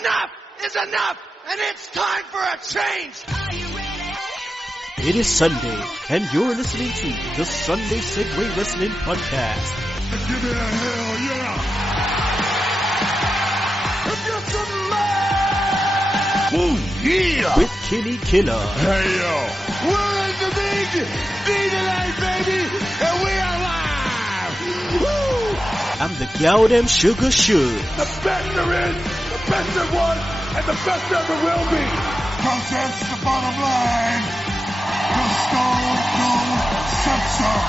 Enough is enough, and it's time for a change. It is Sunday, and you're listening to the Sunday Segue Wrestling Podcast. Give me a hell yeah! Woo, yeah! With Kinny Killa. Hey yo! We're in the big D-Delay, baby, and we are live! Woo! I'm the gal them sugar should. The best there is, the best there was, and the best ever will be. Cause that's the bottom line. The Stone Cold Simpson.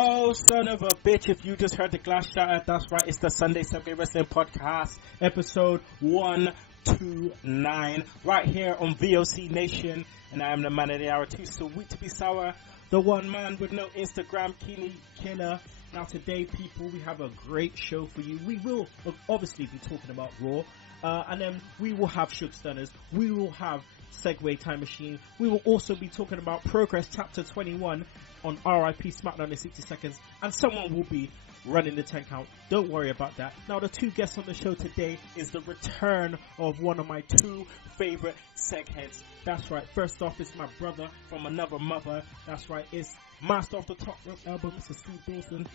Oh, son of a bitch, if you just heard the glass shatter, that's right, it's the Sunday Segue Wrestling Podcast, episode 129, right here on VOC Nation, and I am the man of the hour, too sweet to be sour, the one man with no Instagram, Kinny Killa. Now today, people, we have a great show for you. We will obviously be talking about Raw, and then we will have Shook Stunners, we will have Segway Time Machine, we will also be talking about Progress Chapter 21, on RIP SmackDown in 60 seconds, and someone will be running the 10 count. Don't worry about that. Now, the two guests on the show today is the return of one of my two favorite segheads. That's right. First off, it's my brother from another mother. That's right. It's Master of the Top Rope album, Mr. Steve Dawson.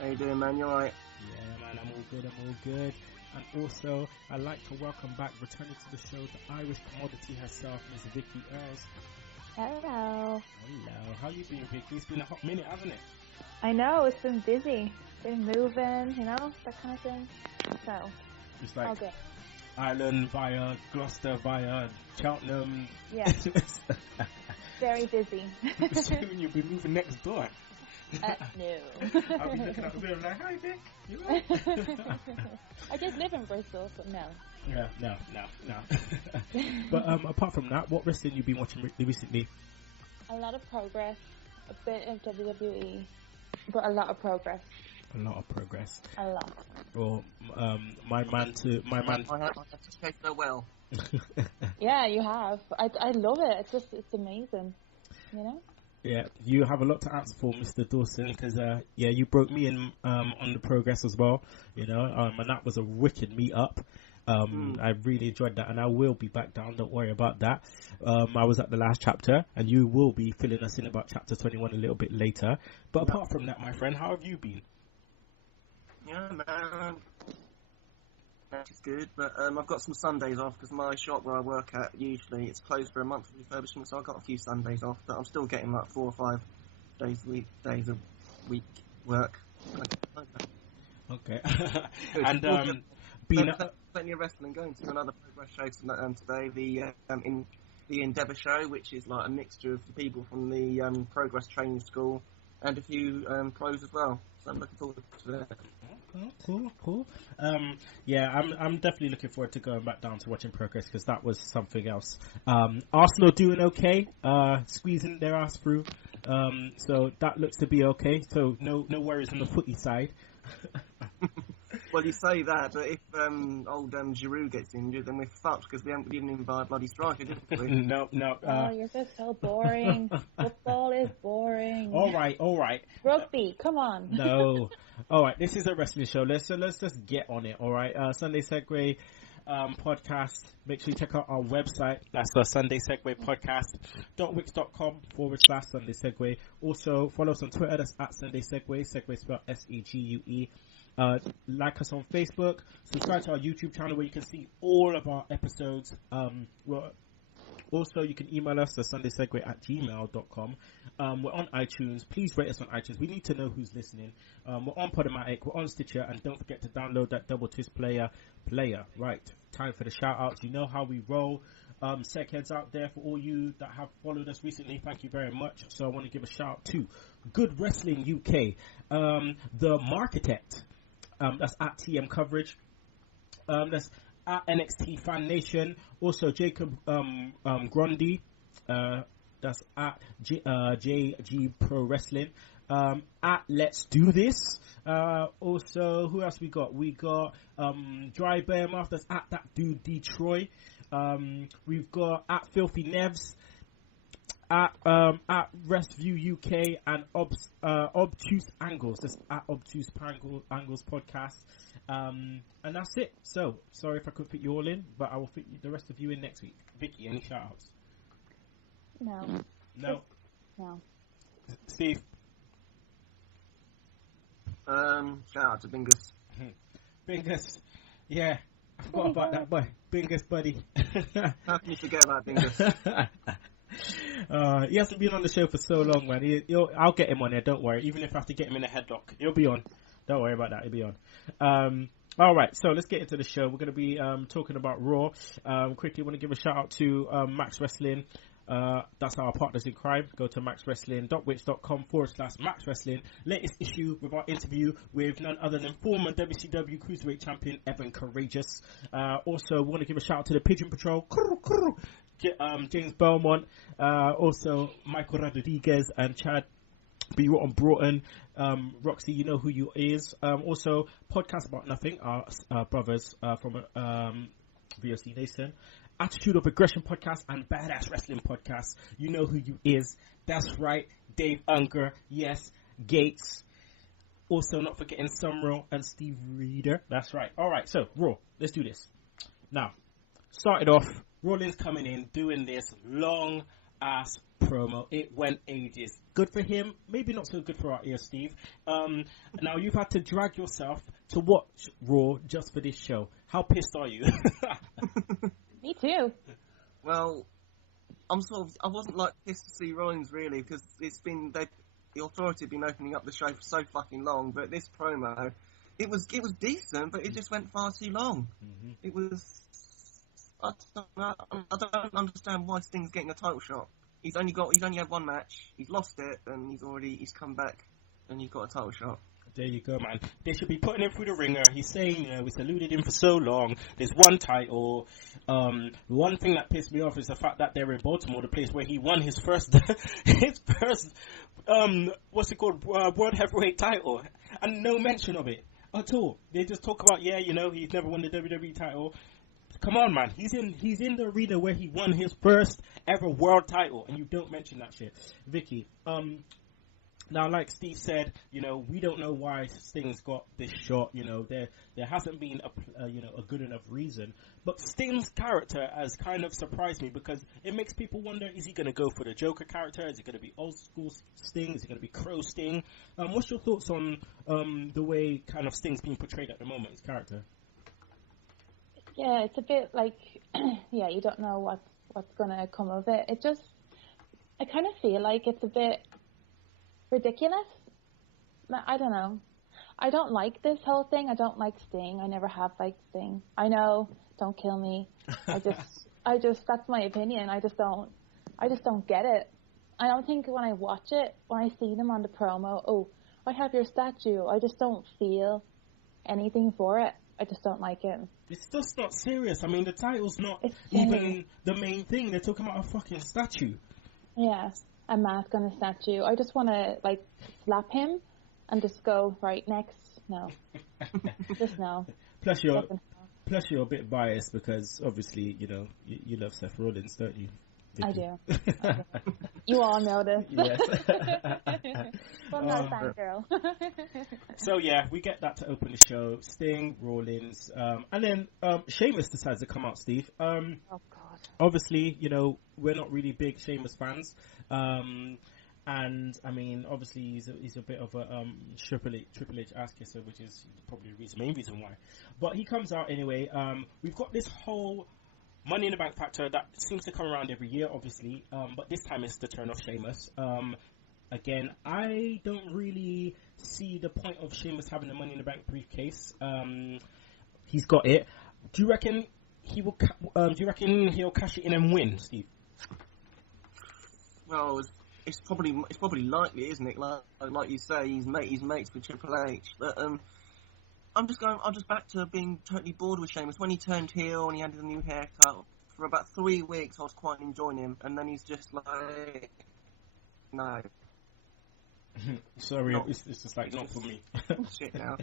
How you doing, man? You alright? Yeah, man. I'm all good. And also, I'd like to welcome back, returning to the show, the Irish commodity herself, Ms. Vicky Earls. Hello. How you been, Vicky? It's been a hot minute, hasn't it? I know, it's been busy. Been moving, you know, that kind of thing. So, it's like all good. Ireland via Gloucester via Cheltenham. Yeah. Very busy. Soon you'll be moving next door. No. I'll be looking out the window like, hi, Vic. You right? I just live in Bristol, so no. Yeah, no. But apart from that, what wrestling you been watching recently? A lot of Progress, a bit of WWE, but a lot of Progress. A lot of Progress. A lot. Well, my man. I have to say so well. Yeah, you have. I love it. It's amazing. You know. Yeah, you have a lot to answer for, Mr. Dawson, because you broke me in on the Progress as well, you know, and that was a wicked meet-up. I really enjoyed that, and I will be back down, don't worry about that. I was at the last chapter, and you will be filling us in about chapter 21 a little bit later. But apart from that, my friend, how have you been? Yeah, man. That is good, but I've got some Sundays off because my shop where I work at, usually it's closed for a month of refurbishment, so I've got a few Sundays off, but I'm still getting like 4 or 5 days a week work. Okay. And plenty of wrestling. Going to another Progress show today, the Endeavour show, which is like a mixture of the people from the Progress training school and a few pros as well. So I'm looking forward to that. Cool. I'm definitely looking forward to going back down to watching Progress because that was something else. Arsenal doing okay, squeezing their ass through. So that looks to be okay. So no worries on the footy side. Well, you say that, but if old Giroud gets injured, then we're fucked because we haven't given him by a bloody striker, did we? No. Oh, you're just so boring. Football is boring. All right. Rugby, come on. No. All right, this is a wrestling show. Let's just get on it. All right, Sunday Segue podcast. Make sure you check out our website. That's the Sunday Segue podcast.wix.com/Sunday Segue. Also, follow us on Twitter. That's at Sunday Segue. Segue spelled SEGUE. Like us on Facebook. Subscribe to our YouTube channel where you can see all of our episodes. Also, you can email us at sundaysegue@gmail.com. We're on iTunes. Please rate us on iTunes. We need to know who's listening. We're on Podomatic. We're on Stitcher. And don't forget to download that Double Twist player. Right. Time for the shout-outs. You know how we roll. Segheads out there for all you that have followed us recently. Thank you very much. So I want to give a shout-out to Good Wrestling UK. The Marketect. That's at TM Coverage. That's at NXT Fan Nation. Also Jacob Grundy. That's at JG Pro Wrestling. At Let's Do This. Also, who else we got? We got Dry Bear Mouth. That's at That Dude Detroit. We've got at Filthy Nevs. at Restview UK and Obtuse Angles. That's at Obtuse Angles podcast. And that's it. So sorry if I couldn't fit you all in, but I will fit the rest of you in next week. Vicky, any shout outs? No. Steve? Shout out to Bingus. Bingus. Yeah. I forgot about that boy. Bingus, buddy. How can you forget about Bingus? He hasn't been on the show for so long, man. I'll get him on there, don't worry. Even if I have to get him in a headlock, he'll be on. Don't worry about that, he'll be on. Alright, so let's get into the show. We're going to be talking about Raw. Quickly, want to give a shout out to Max Wrestling. That's our partners in crime. Go to maxwrestling.wix.com/Max Wrestling. Latest issue with our interview with none other than former WCW Cruiserweight Champion Evan Courageous. Also, we want to give a shout out to the Pigeon Patrol, James Belmont, also Michael Rodriguez and Chad B. Rotten Broughton. Roxy, you know who you is. Also, Podcast About Nothing, our brothers from VOC Nation. Attitude of Aggression podcast and Badass Wrestling podcast. You know who you is. That's right, Dave Unger. Yes, Gates. Also, not forgetting Summerall and Steve Reeder. That's right. All right, so Raw. Let's do this. Now, started off. Rollins coming in, doing this long ass promo. It went ages. Good for him. Maybe not so good for our ear, Steve. Now you've had to drag yourself to watch Raw just for this show. How pissed are you? Me too. Well, I wasn't like pissed to see Rollins really, because the Authority have been opening up the show for so fucking long, but this promo, it was decent, but it just went far too long. Mm-hmm. It was, I don't understand why Sting's getting a title shot. He's only had one match, he's lost it, and he's come back, and he's got a title shot. There you go, man. They should be putting him through the ringer. He's saying, we saluted him for so long. There's one title. One thing that pissed me off is the fact that they're in Baltimore, the place where he won his first, what's it called, World Heavyweight title, and no mention of it at all. They just talk about, he's never won the WWE title. Come on, man. He's in the arena where he won his first ever world title, and you don't mention that shit. Vicky, now, like Steve said, we don't know why Sting's got this shot. There hasn't been a good enough reason. But Sting's character has kind of surprised me, because it makes people wonder: is he going to go for the Joker character? Is it going to be old school Sting? Is it going to be Crow Sting? What's your thoughts on the way kind of Sting's being portrayed at the moment, his character? Yeah, it's a bit like, you don't know what's going to come of it. I kind of feel like it's a bit ridiculous. I don't know. I don't like this whole thing. I don't like Sting. I never have liked Sting. I know, don't kill me. I just that's my opinion. I just don't get it. I don't think when I watch it, when I see them on the promo, I have your statue. I just don't feel anything for it. I just don't like it. It's just not serious. I mean, the title's not even the main thing. They're talking about a fucking statue. Yeah. A mask on a statue. I just want to slap him and just go right next. No, just no. Plus you're a bit biased because obviously you love Seth Rollins, don't you? Vicky? I do. You all know this. Yes. Well, I'm not a fan girl. So yeah, we get that to open the show. Sting, Rollins, and then Sheamus decides to come out. Steve. Oh God. Obviously, we're not really big Sheamus fans. And I mean, obviously he's a bit of a Triple H ass kisser, which is probably the main reason why. But he comes out anyway. We've got this whole Money in the Bank factor that seems to come around every year, obviously. But this time it's the turn of Sheamus. Again, I don't really see the point of Sheamus having the Money in the Bank briefcase. He's got it. Do you reckon he will? Do you reckon he'll cash it in and win, Steve? Well, it's probably likely, isn't it? Like you say, he's mates with Triple H. But I'm just back to being totally bored with Sheamus. When he turned heel and he had a new haircut, for about 3 weeks I was quite enjoying him, and then he's just like, no. Sorry, it's just like not for me. Shit now.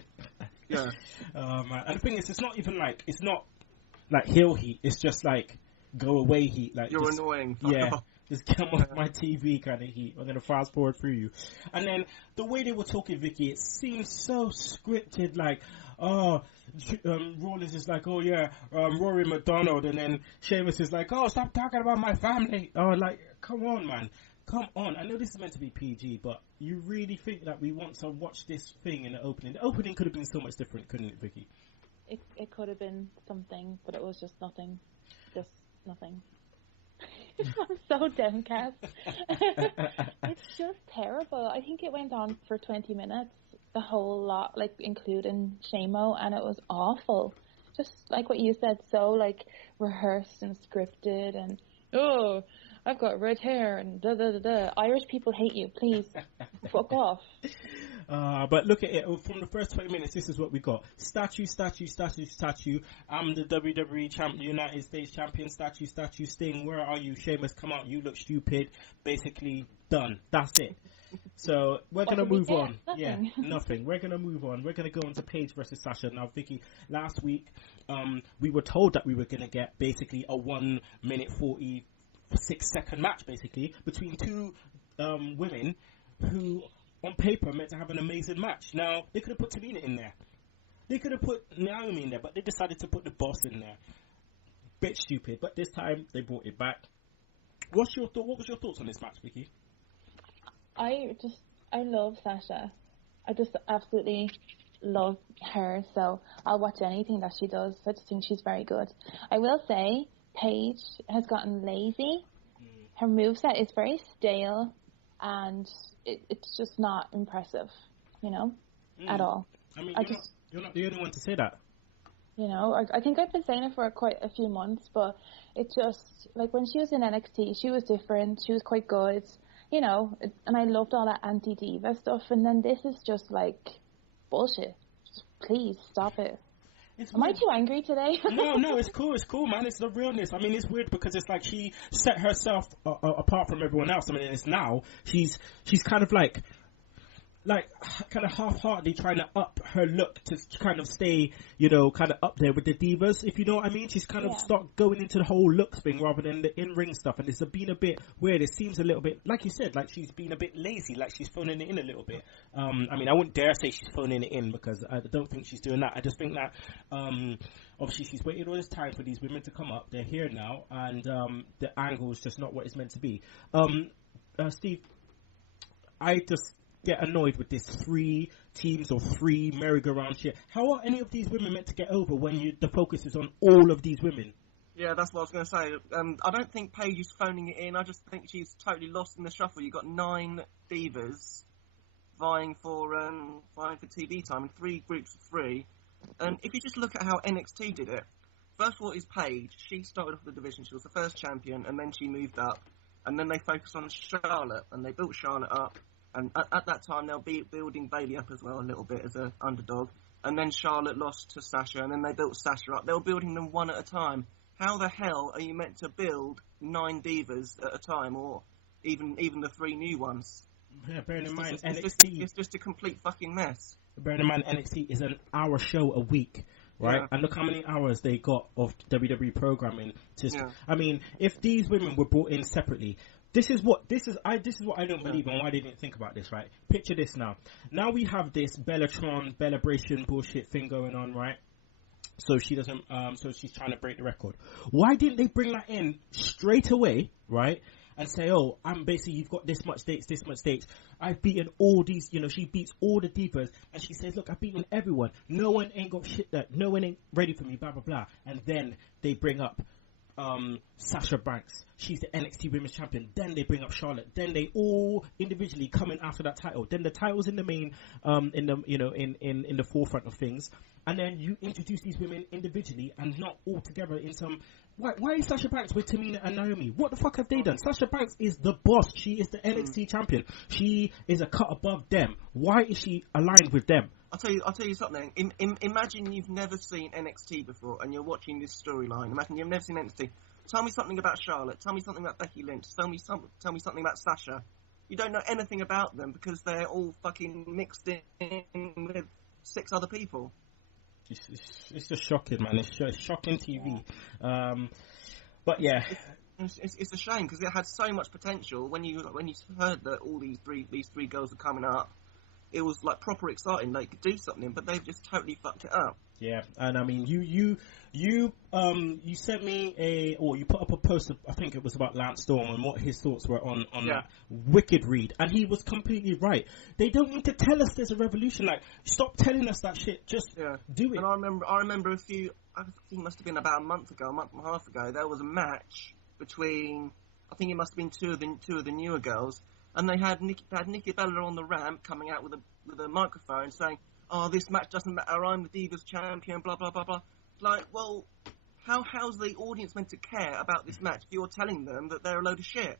Yeah. Man. And the thing is, it's not heel heat. It's just like go away heat. Like you're annoying. Yeah. Just come off my TV kind of heat. I'm going to fast forward through you. And then the way they were talking, Vicky, it seems so scripted, like, Rollins is like, oh yeah, Rory McDonald, and then Sheamus is like, oh, stop talking about my family. Oh, like, come on, man. Come on. I know this is meant to be PG, but you really think that we want to watch this thing in the opening? The opening could have been so much different, couldn't it, Vicky? It could have been something, but it was just nothing. Just nothing. I'm so downcast. It's just terrible. I think it went on for 20 minutes, the whole lot, like including Shamo, and it was awful. Just like what you said, so like rehearsed and scripted, and oh, I've got red hair and da da da da. Irish people hate you. Please, fuck off. But look at it. From the first 20 minutes, this is what we got. Statue. I'm the WWE champion, United States champion. Statue. Sting, where are you? Sheamus, come out. You look stupid. Basically, done. That's it. So we're going to move on. Nothing. Yeah, nothing. We're going to move on. We're going to go into Paige versus Sasha. Now, Vicky, last week, we were told that we were going to get basically a 1 minute 46-second match, basically, between two women who, on paper, meant to have an amazing match. Now, they could have put Tamina in there. They could have put Naomi in there, but they decided to put the boss in there. Bit stupid, but this time they brought it back. What was your thoughts on this match, Vicky? I love Sasha. I just absolutely love her, so I'll watch anything that she does. I just think she's very good. I will say, Paige has gotten lazy. Her moveset is very stale, and it's just not impressive, at all. I mean, you're not the only one to say that. I think I've been saying it for quite a few months, but it just, like, when she was in NXT, she was different, she was quite good, and I loved all that anti-diva stuff, and then this is just, like, bullshit. Just please, stop it. Am I too angry today? No, it's cool, man. It's the realness. I mean, it's weird because it's like she set herself apart from everyone else. I mean, it's now she's kind of like kind of half-heartedly trying to up her look to kind of stay, kind of up there with the divas, if you know what I mean. She's kind of start going into the whole looks thing rather than the in-ring stuff, and it's been a bit weird. It seems a little bit, like you said, like she's been a bit lazy, like she's phoning it in a little bit. I mean, I wouldn't dare say she's phoning it in because I don't think she's doing that. I just think that, obviously she's waited all this time for these women to come up. They're here now, and the angle is just not what it's meant to be. Steve, I just get annoyed with this 3 teams or 3 merry-go-round shit. How are any of these women meant to get over when the focus is on all of these women? Yeah, that's what I was going to say. I don't think Paige is phoning it in. I just think she's totally lost in the shuffle. You've got 9 divas vying for TV time in 3 groups of 3. And if you just look at how NXT did it, first of all is Paige. She started off the division. She was the first champion, and then she moved up. And then they focused on Charlotte, and they built Charlotte up. And at that time, they'll be building Bayley up as well a little bit as an underdog. And then Charlotte lost to Sasha, and then they built Sasha up. They were building them one at a time. How the hell are you meant to build 9 divas at a time, or even the 3 new ones? Yeah, bearing in mind, NXT... It's just a complete fucking mess. Bearing in mind, NXT is an hour show a week, right? Yeah. And look how many hours they got of WWE programming. I mean, if these women were brought in separately... This is what I don't believe, and why they didn't think about this, right? Picture this now. Now we have this Bellabration bullshit thing going on, right? So she doesn't, so she's trying to break the record. Why didn't they bring that in straight away, right? And say, oh, you've got this much dates. I've beaten all these, she beats all the divas, and she says, look, I've beaten everyone. No one ain't got shit that, no one ain't ready for me, blah, blah, blah. And then they bring up Sasha Banks. She's the NXT Women's Champion. Then they bring up Charlotte. Then they all individually come in after that title. Then the title's in the main, in the forefront of things. And then you introduce these women individually and not all together in some... Why is Sasha Banks with Tamina and Naomi? What the fuck have they done? Sasha Banks is the boss. She is the NXT champion. She is a cut above them. Why is she aligned with them? I'll tell you something. Imagine you've never seen NXT before and you're watching this storyline. Imagine you've never seen NXT. Tell me something about Charlotte. Tell me something about Becky Lynch. Tell me something about Sasha. You don't know anything about them because they're all fucking mixed in with 6 other people. It's just shocking, man. It's shocking TV. But yeah. It's a shame because it had so much potential. When you heard that all these three girls are coming up, it was like proper exciting. They could do something, but they've just totally fucked it up. Yeah, and I mean, you sent me you put up a post. I think it was about Lance Storm and what his thoughts were on that wicked read, and he was completely right. They don't need to tell us there's a revolution. Like, stop telling us that shit. Just do it. And I remember I think it must have been about a month and a half ago. There was a match between, I think it must have been two of the newer girls, and they had Nikki Bella on the ramp coming out with a microphone saying, "Oh, this match doesn't matter. I'm the Divas champion." Blah blah blah blah. Like, well, how's the audience meant to care about this match if you're telling them that they're a load of shit?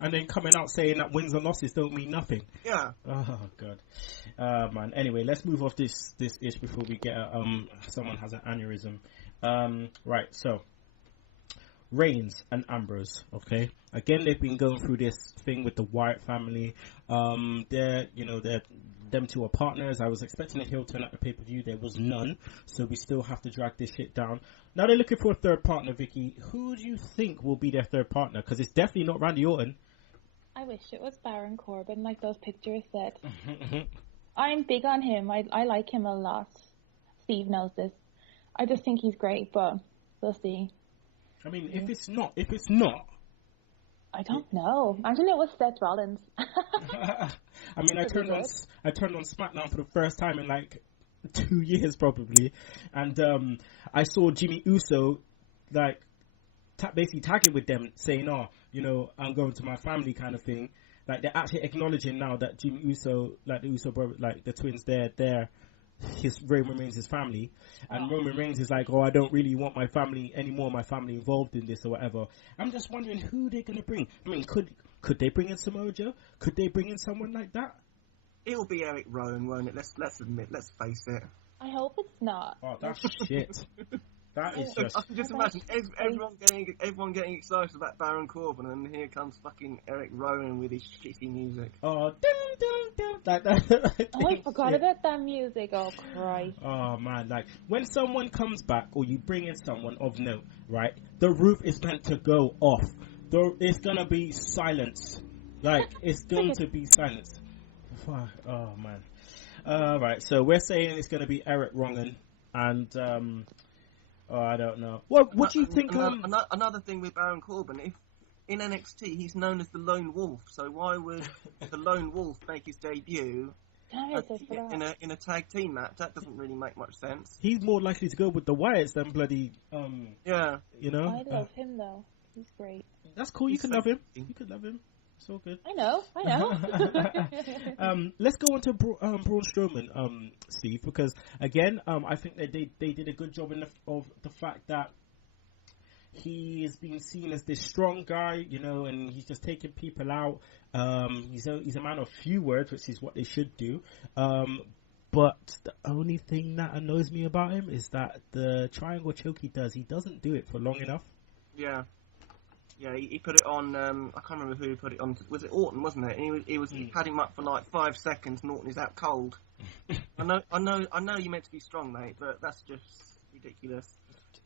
And then coming out saying that wins and losses don't mean nothing. Yeah. Oh god. Man. Anyway, let's move off this ish before we get someone has an aneurysm. Right. So, Reigns and Ambrose. Okay. Again, they've been going through this thing with the Wyatt family. They're them two are partners. I was expecting a heel turn at the pay-per-view. There was none. So we still have to drag this shit down. Now they're looking for a third partner, Vicky. Who do you think will be their third partner? Because it's definitely not Randy Orton. I wish it was Baron Corbin, like those pictures said. I'm big on him. I like him a lot. Steve knows this. I just think he's great, but we'll see. I mean, if it's not... I don't know. Imagine it was Seth Rollins. I mean, I turned on SmackDown for the first time in like 2 years probably, and I saw Jimmy Uso like basically tagging with them, saying, "Oh, I'm going to my family," kind of thing. Like, they're actually acknowledging now that Jimmy Uso, like the Uso brother, like the twins, they're Roman Reigns' his family, and Roman Reigns is like, "Oh, I don't really want my family anymore, my family involved in this or whatever." I'm just wondering who they're gonna bring. I mean, could they bring in Samoa Joe? Could they bring in someone like that? It'll be Eric Rowan, won't it? Let's face it. I hope it's not. Oh, that's shit. That is just... I can just imagine everyone getting excited about Baron Corbin, and here comes fucking Eric Rowan with his shitty music. Oh, dun, dun, dun, I forgot about that music. Oh, Christ. Oh, man. Like, when someone comes back, or you bring in someone of note, right, the roof is meant to go off. It's going to be silence. Like, it's going to be silence. Oh, man. Right, so we're saying it's going to be Eric Rowan, and... I don't know. What do you think? Another thing with Baron Corbin, if in NXT he's known as the Lone Wolf, so why would the Lone Wolf make his debut in a tag team match? That doesn't really make much sense. He's more likely to go with the Wyatts than bloody. Yeah. I love him though. He's great. That's cool. You can love him. You can love him. It's all good. I know. Let's go on to Braun Strowman, Steve, because again, I think that they did a good job of the fact that he is being seen as this strong guy, and he's just taking people out. He's a man of few words, which is what they should do. But the only thing that annoys me about him is that the triangle choke he doesn't do it for long enough. Yeah. Yeah, he put it on. I can't remember who put it on. Was it Orton, wasn't it? And he had him up for like 5 seconds. And Orton is out cold. I know you're meant to be strong, mate, but that's just ridiculous.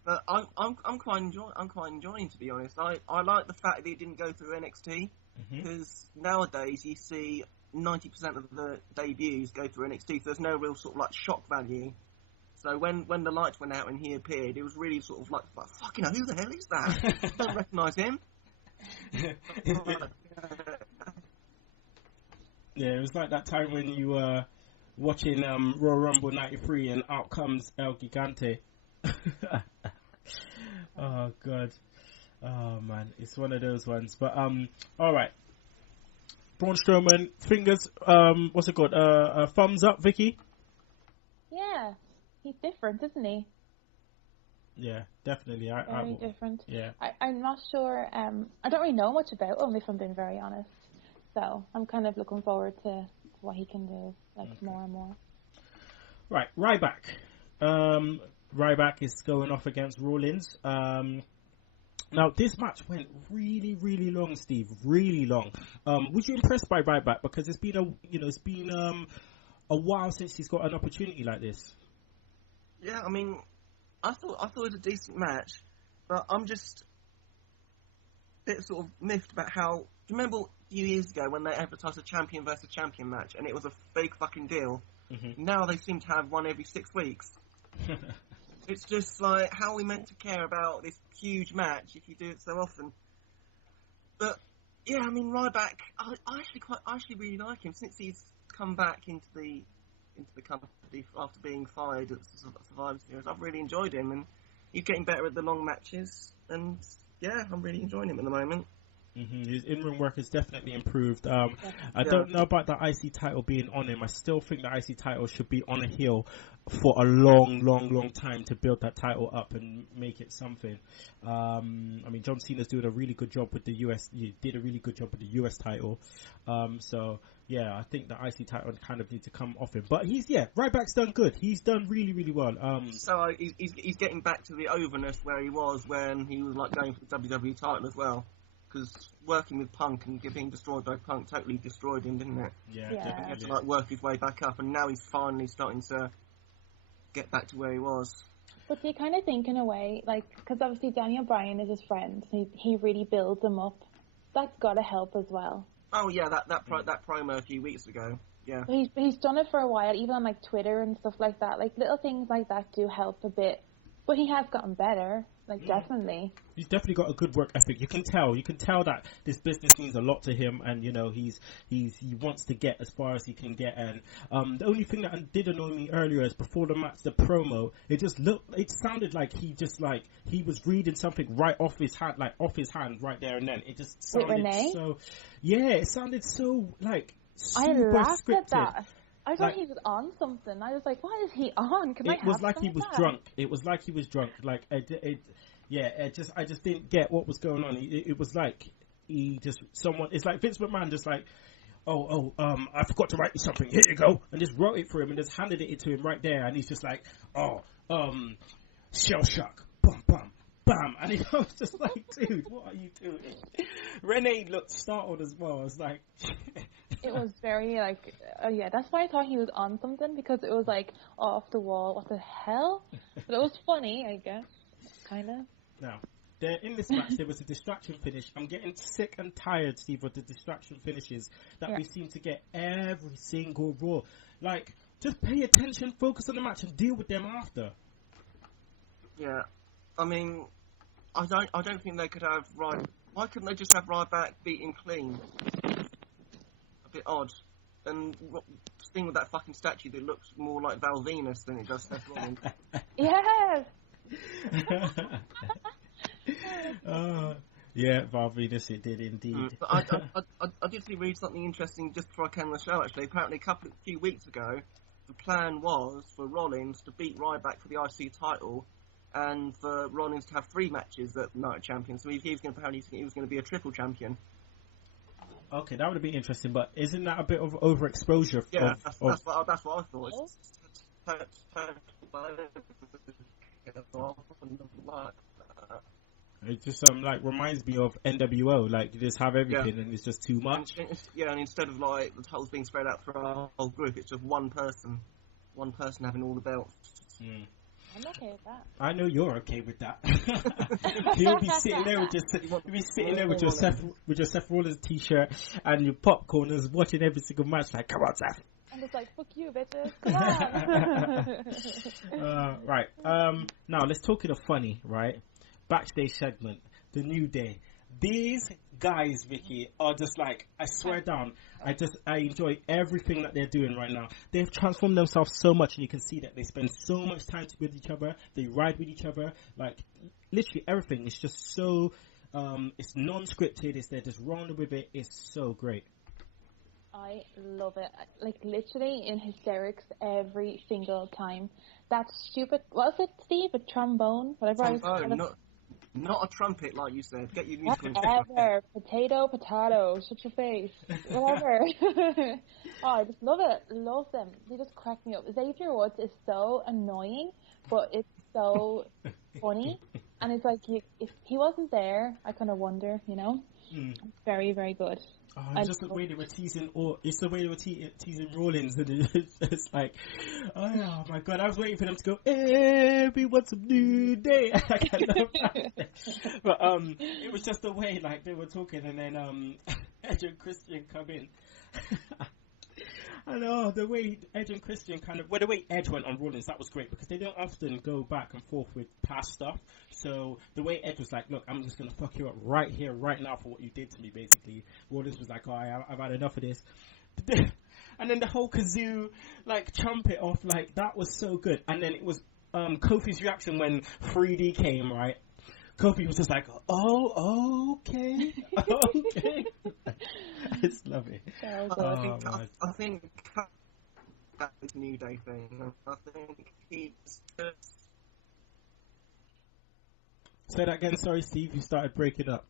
But I'm quite enjoying, to be honest. I like the fact that he didn't go through NXT, because nowadays you see 90% of the debuts go through NXT, so there's no real sort of like shock value. So when the lights went out and he appeared, it was really sort of like fucking hell, who the hell is that? I don't recognise him. Yeah, it was like that time when you were watching Royal Rumble 93 and out comes El Gigante. Oh, God. Oh, man. It's one of those ones. But, alright. Braun Strowman, fingers, what's it called? Thumbs up, Vicky? Yeah. He's different, isn't he? Yeah, definitely. Very different. Yeah. I'm not sure. I don't really know much about him, if I'm being very honest. So I'm kind of looking forward to what he can do, more and more. Right, Ryback. Ryback is going off against Rollins. Now, this match went really, really long, Steve. Really long. Was you impressed by Ryback? Because it's been a while since he's got an opportunity like this. Yeah, I mean, I thought it was a decent match, but I'm just bit sort of miffed about how. Do you remember a few years ago when they advertised a champion versus champion match, and it was a big fucking deal? Mm-hmm. Now they seem to have one every 6 weeks. It's just like, how are we meant to care about this huge match if you do it so often? But yeah, I mean, Ryback, I actually really like him since he's come back into the company after being fired at Survivor Series. I've really enjoyed him, and he's getting better at the long matches, and yeah, I'm really enjoying him at the moment. Mm-hmm. His in-ring work has definitely improved. I don't know about the IC title being on him. I still think the IC title should be on a heel for a long time to build that title up and make it something. I mean, John Cena's doing a really good job with the US. He did a really good job with the US title. So yeah, I think the IC title kind of needs to come off him. But Ryback's done good. He's done really well. So he's getting back to the overness where he was when he was like going for the WWE title as well. Because working with Punk and being destroyed by Punk totally destroyed him, didn't it? Yeah. He had to like work his way back up, and now he's finally starting to get back to where he was. But do you kind of think in a way, like, because obviously Daniel Bryan is his friend, he really builds him up. That's got to help as well. Oh yeah, that promo a few weeks ago. Yeah. He's done it for a while, even on like Twitter and stuff like that. Like little things like that do help a bit. But he has gotten better, like definitely. He's definitely got a good work ethic. You can tell that this business means a lot to him, and you know he wants to get as far as he can get. And the only thing that did annoy me earlier is before the match, the promo. It sounded like he was reading something right off his hand right there and then. It just sounded it sounded so like super I laughed scripted. at that. I thought he was on something. I was like, what is he on? It was like he was drunk. It was like he was drunk. Like, I just didn't get what was going on. It was like it's like Vince McMahon just like, I forgot to write you something. Here you go. And just wrote it for him and just handed it to him right there. And he's just like, shell shock. Bum, bum, bam. And I was just like, dude, what are you doing? Renee looked startled as well. I was like... It was very like, that's why I thought he was on something, because it was like off the wall. What the hell? But it was funny, I guess, kind of. Now, in this match, there was a distraction finish. I'm getting sick and tired, Steve, of the distraction finishes that we seem to get every single Raw. Like, just pay attention, focus on the match, and deal with them after. Yeah, I mean, I don't think they could have Why couldn't they just have Ryback beat him clean? A bit odd. And thing with that fucking statue that looks more like Val Venus than it does Seth Rollins. Yes. Yeah, Val Venus, it did indeed. But I did read something interesting just before I came on the show. Actually, apparently a few weeks ago, the plan was for Rollins to beat Ryback for the IC title, and for Rollins to have 3 matches at Night of Champions. So he was going to be a triple champion. Okay, that would be interesting, but isn't that a bit of overexposure? Yeah, that's what I thought. It just reminds me of NWO. Like, you just have everything and it's just too much. And instead of like the titles being spread out for a whole group, it's just one person having all the belts. I'm okay with that. I know you're okay with that. You'll be sitting there with your Seth Rollins t-shirt and your popcorners, watching every single match. Like, come on, Seth. I'm just like, fuck you, bitches. Come on. Right. Now let's talk it funny. Right. Backstage segment. The New Day. These guys, Vicky, are just like, I swear down, I enjoy everything that they're doing right now. They've transformed themselves so much, and you can see that they spend so much time with each other. They ride with each other. Like, literally everything is just so, it's non-scripted. They're just rolling with it. It's so great. I love it. Like, literally in hysterics every single time. That stupid, what was it, Steve? A trombone? Whatever. Not a trumpet, like you said. Get your musical. Whatever. Potato. Shut your face. Whatever. I just love it. Love them. They just crack me up. Xavier Woods is so annoying, but it's so funny. And it's like, if he wasn't there, I kind of wonder, you know? Very, very good. it's just the way they were teasing, or it's the way they were teasing Rollins, and it's like, oh my god, I was waiting for them to go, everyone's a new day. Like, I love that. But it was just the way like they were talking, and then Edge and Christian come in. I know the way Edge and Christian the way Edge went on Rollins, that was great, because they don't often go back and forth with past stuff. So the way Edge was like, look, I'm just going to fuck you up right here, right now for what you did to me, basically. Rollins was like, oh, I've had enough of this. And then the whole kazoo, like, trumpet off, like, that was so good. And then it was Kofi's reaction when 3D came, right? Kofi was just like, oh, okay, okay. I just love it. I think that is New Day thing. I think he's just... Say that again, sorry, Steve, you started breaking up.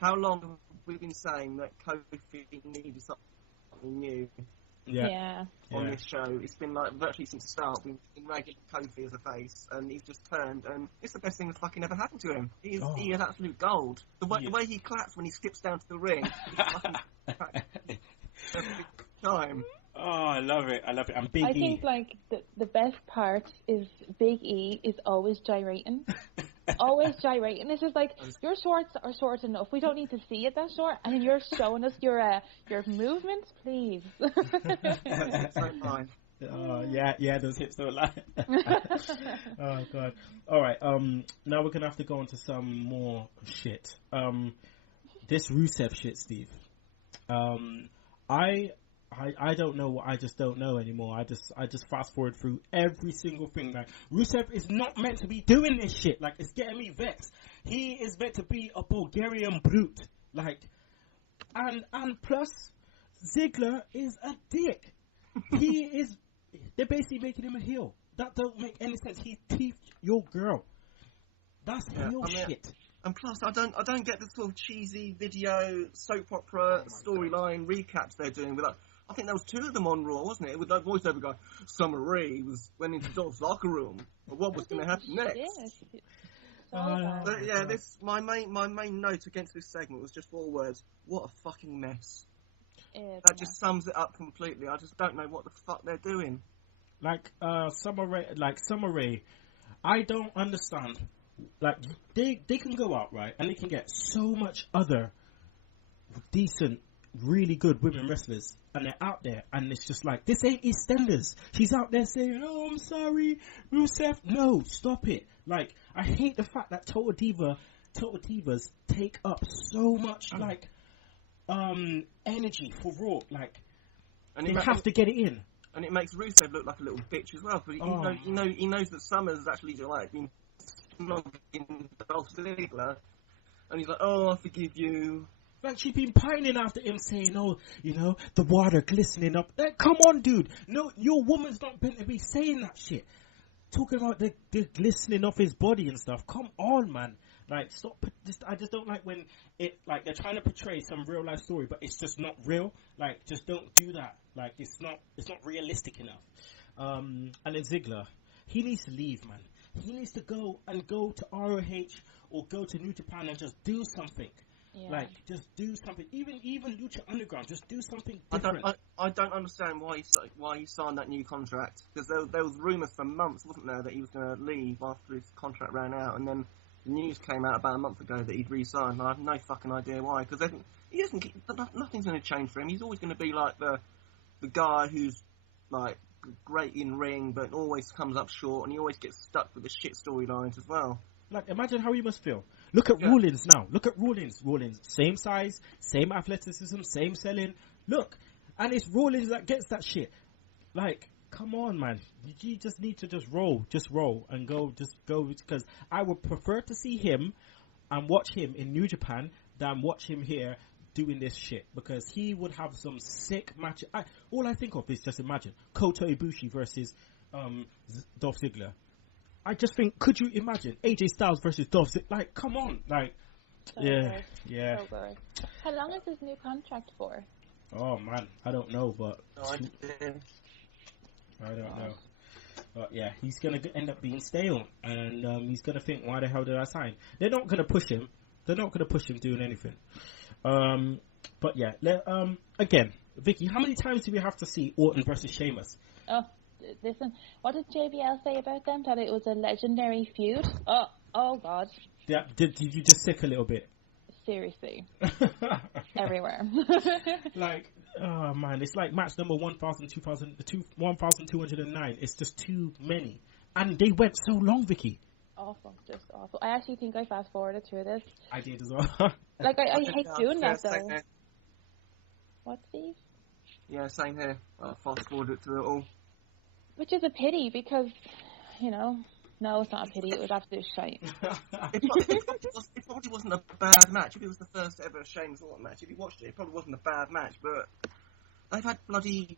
How long have we been saying that Kofi needed something new? On this show? It's been like virtually since the start. We've been ragging Kofi as a face, and he's just turned, and it's the best thing that's fucking ever happened to him. He is absolute gold. The way he claps when he skips down to the ring, fucking time. Oh, I love it. And Big E. I think like the best part is Big E is always gyrating. Always gyrating. It's just like, your shorts are short enough. We don't need to see it that short, and you're showing us your movements, please. So fine. Oh yeah, those hips don't lie. Oh god. All right. Now we're gonna have to go on to some more shit. This Rusev shit, Steve. I don't know what I just don't know anymore. I just fast forward through every single thing. Like, Rusev is not meant to be doing this shit. Like, it's getting me vexed. He is meant to be a Bulgarian brute. Like, and plus, Ziggler is a dick. They're basically making him a heel. That don't make any sense. He teethed your girl. That's heel shit. And plus, I don't get the sort of cheesy video soap opera storyline recaps they're doing with, like, I think there was 2 of them on Raw, wasn't it? With that voiceover guy, Summer Rae went into Dolph's locker room. But what was going to happen next? But yeah, my main note against this segment was just 4 words: what a fucking mess. That just sums it up completely. I just don't know what the fuck they're doing. Like Summer Rae, I don't understand. Like, they can go out, right, and they can get so much other decent, really good women wrestlers, and they're out there, and it's just like, this ain't EastEnders. She's out there saying, oh, I'm sorry, Rusev. No, stop it. Like, I hate the fact that Total Divas take up so much, like, energy for Raw. Like, and they have to get it in. And it makes Rusev look like a little bitch as well, because he knows that Summer's actually, like, been snogging Dolph Ziggler, and he's like, oh, I forgive you. Like, she's been pining after him, saying, oh, you know, the water glistening up. Like, come on, dude. No, your woman's not meant to be saying that shit. Talking about the glistening off his body and stuff. Come on, man. Like, stop. I just don't like when it, like, they're trying to portray some real life story, but it's just not real. Like, just don't do that. Like, it's not realistic enough. And then Ziggler, he needs to leave, man. He needs to go to ROH or go to New Japan and just do something. Yeah. Like, just do something. Even Lucha Underground, just do something different. I don't understand why he signed that new contract, because there was rumours for months, wasn't there, that he was going to leave after his contract ran out, and then the news came out about a month ago that he'd re-signed. I have no fucking idea why, because nothing's going to change for him. He's always going to be like the guy who's like great in ring, but always comes up short, and he always gets stuck with the shit storylines as well. Like, imagine how he must feel. Look at Rollins now. Look at Rollins. Rollins, same size, same athleticism, same selling. Look, and it's Rollins that gets that shit. Like, come on, man. You just need to just roll and go, because I would prefer to see him and watch him in New Japan than watch him here doing this shit, because he would have some sick match. All I think of is, just imagine Kota Ibushi versus Dolph Ziggler. I just think, could you imagine AJ Styles versus Dolph Ziggler? Like, come on, like, so good. So good. How long is his new contract for? Oh man, I don't know, but I don't know. But yeah, he's gonna end up being stale, and he's gonna think, why the hell did I sign? They're not gonna push him. They're not gonna push him doing anything. But yeah, again, Vicky, how many times do we have to see Orton versus Sheamus? Oh, listen, what did JBL say about them? That it was a legendary feud? Oh God. Yeah, did you just sick a little bit? Seriously. Everywhere. Like, oh man, it's like match number 1,209. It's just too many. And they went so long, Vicky. Awful, just awful. I actually think I fast forwarded through this. I did as well. Like, I hate doing that, same though. here. What, Steve? Yeah, same here. I fast forwarded through it all. Which is a pity, because, no, it's not a pity. It was absolute shite. It probably wasn't a bad match. If it was the first ever Shane's Orton match, if you watched it, it probably wasn't a bad match. But they've had bloody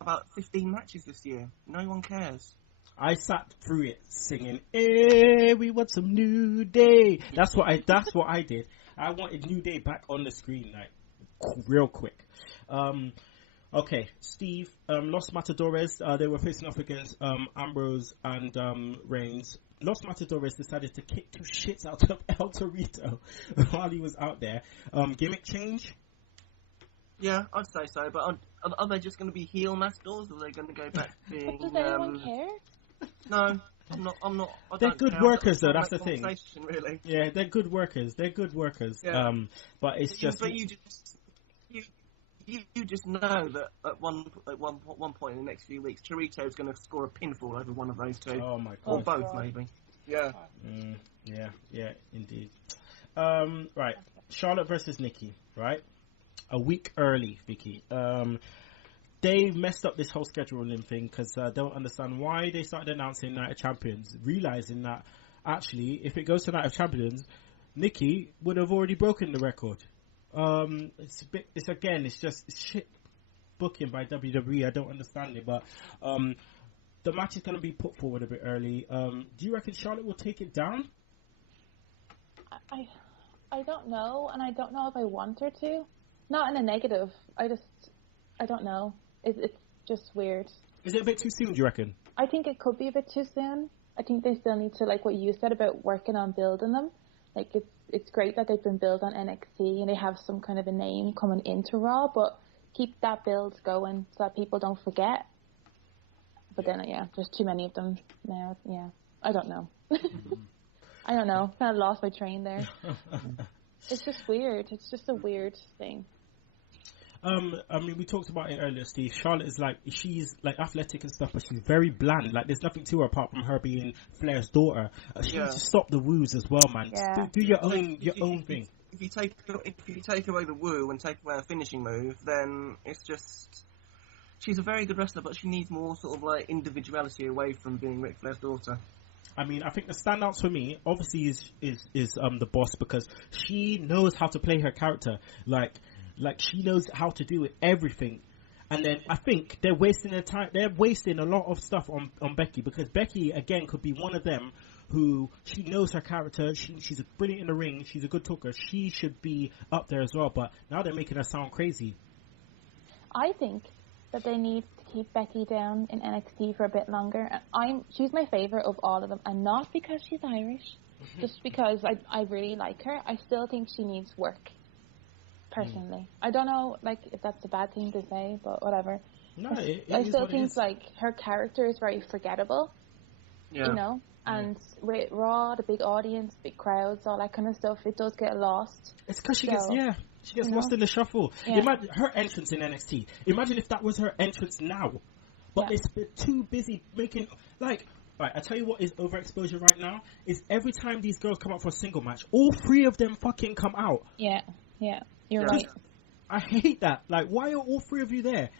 about 15 matches this year. No one cares. I sat through it singing, "Hey, we want some New Day." That's what I did. I wanted New Day back on the screen, like real quick. Okay, Steve, Los Matadores, they were facing off against Ambrose and Reigns. Los Matadores decided to kick two shits out of El Torito while he was out there. Gimmick change? Yeah, I'd say so. But are they just going to be heel matadors, or are they going to go back to being? Does anyone care? No, I'm not. They're good workers, though. That's the thing. Really. Yeah, they're good workers. Yeah. But it's just. But you just know that at one point in the next few weeks, Torito's going to score a pinfall over one of those two. Oh my god. Or both, maybe. Yeah. Yeah, indeed. Right, Charlotte versus Nikki. Right, a week early, Vicky. They messed up this whole scheduling thing because I don't understand why they started announcing Night of Champions, realizing that actually, if it goes to Night of Champions, Nikki would have already broken the record. It's just shit booking by WWE. I don't understand it, but the match is going to be put forward a bit early. Do you reckon Charlotte will take it down? I don't know, and I don't know if I want her to. Not in a negative. I don't know. It's just weird. Is it a bit too soon, do you reckon? I think it could be a bit too soon. I think they still need to, like what you said about working on building them. Like, it's great that they've been built on NXT and they have some kind of a name coming into Raw, but keep that build going so that people don't forget. But then, there's too many of them now. Yeah, I don't know. I don't know. Kind of lost my train there. It's just weird. It's just a weird thing. I mean, we talked about it earlier, Steve. Charlotte is she's athletic and stuff, but she's very bland. Like, there's nothing to her apart from her being Flair's daughter. She needs to stop the woos as well, man. Yeah. Do your own thing. If you take away the woo and take away a finishing move, then it's just she's a very good wrestler, but she needs more sort of like individuality away from being Ric Flair's daughter. I mean, I think the standouts for me obviously is the Boss, because she knows how to play her character. Like she knows how to do it, everything. And then I think they're wasting their time. They're wasting a lot of stuff on Becky, because Becky, again, could be one of them who she knows her character. She's brilliant in the ring. She's a good talker. She should be up there as well. But now they're making her sound crazy. I think that they need to keep Becky down in NXT for a bit longer. She's my favourite of all of them. And not because she's Irish. Just because I really like her. I still think she needs work. Personally, I don't know, if that's a bad thing to say, but whatever. No, I still think her character is very forgettable. Yeah. And with Raw, the big audience, big crowds, all that kind of stuff, it does get lost. It's because she gets lost in the shuffle. Yeah. Imagine her entrance in NXT. Imagine if that was her entrance now, but it's too busy making Right, I tell you what is overexposure right now is every time these girls come out for a single match, all three of them fucking come out. Yeah. You're right. I hate that. Like, why are all three of you there?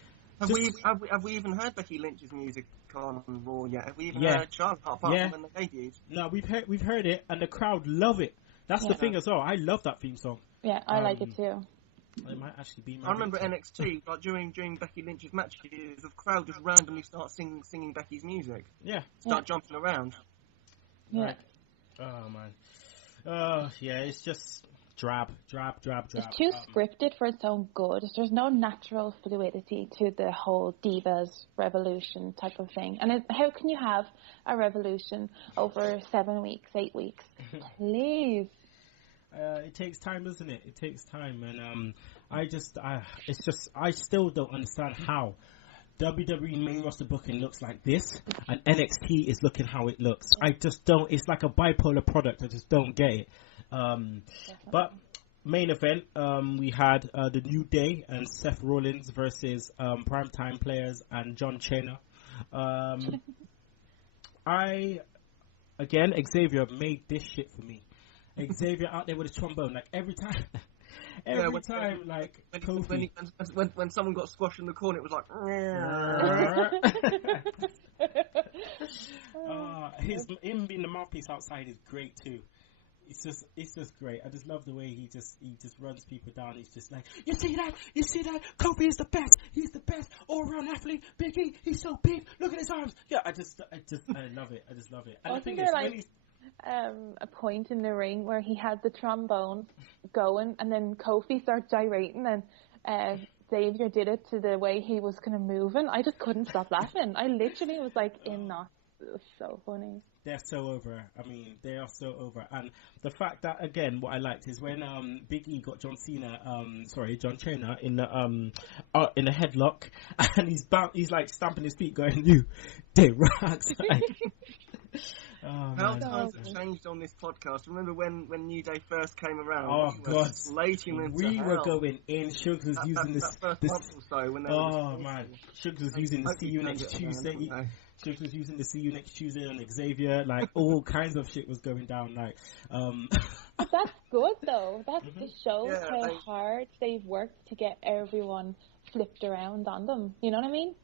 Have we even heard Becky Lynch's music on Raw yet? Have we even heard Charlotte apart from when they debuted? No, we've heard it, and the crowd love it. That's the thing as well. I love that theme song. Yeah, I like it too. It might actually be. I remember NXT, during Becky Lynch's matches, the crowd just randomly start singing Becky's music. Yeah. Start jumping around. Yeah. Right. Oh man. It's just. Drab. It's too scripted for its own good. There's no natural fluidity to the whole divas revolution type of thing. And how can you have a revolution over 7 weeks, 8 weeks? Please. It takes time, doesn't it? It takes time, and I still don't understand how WWE main roster booking looks like this and NXT is looking how it looks. I just don't. It's like a bipolar product. I just don't get it. But main event, we had the New Day and Seth Rollins versus Primetime Players and John Cena. Xavier made this shit for me. Xavier out there with a trombone, like every time. When someone got squashed in the corner, it was like. Him being the mouthpiece outside is great too. It's just great. I just love the way he just runs people down. He's just like, you see that? Kofi is the best. He's the best all-around athlete. Vicky, he's so big. Look at his arms. Yeah, I love it. I just love it. And I think there's like a point in the ring where he had the trombone going, and then Kofi starts gyrating, and Xavier did it to the way he was kind of moving. I just couldn't stop laughing. I literally was like in knots. It was so funny. They're so over. I mean, they are so over. And the fact that, again, what I liked is when Big E got John Cena in the headlock, and he's like stamping his feet, going, "You, they rocks." How times have changed on this podcast. Remember when New Day first came around? Oh, God. We were going in. Suggs was using this. First month or so when Suggs was using the See You Next Tuesday. Suggs was using the See You Next Tuesday on Xavier. Like, all kinds of shit was going down. Like, But that's good, though. That just shows how hard they've worked to get everyone flipped around on them. You know what I mean?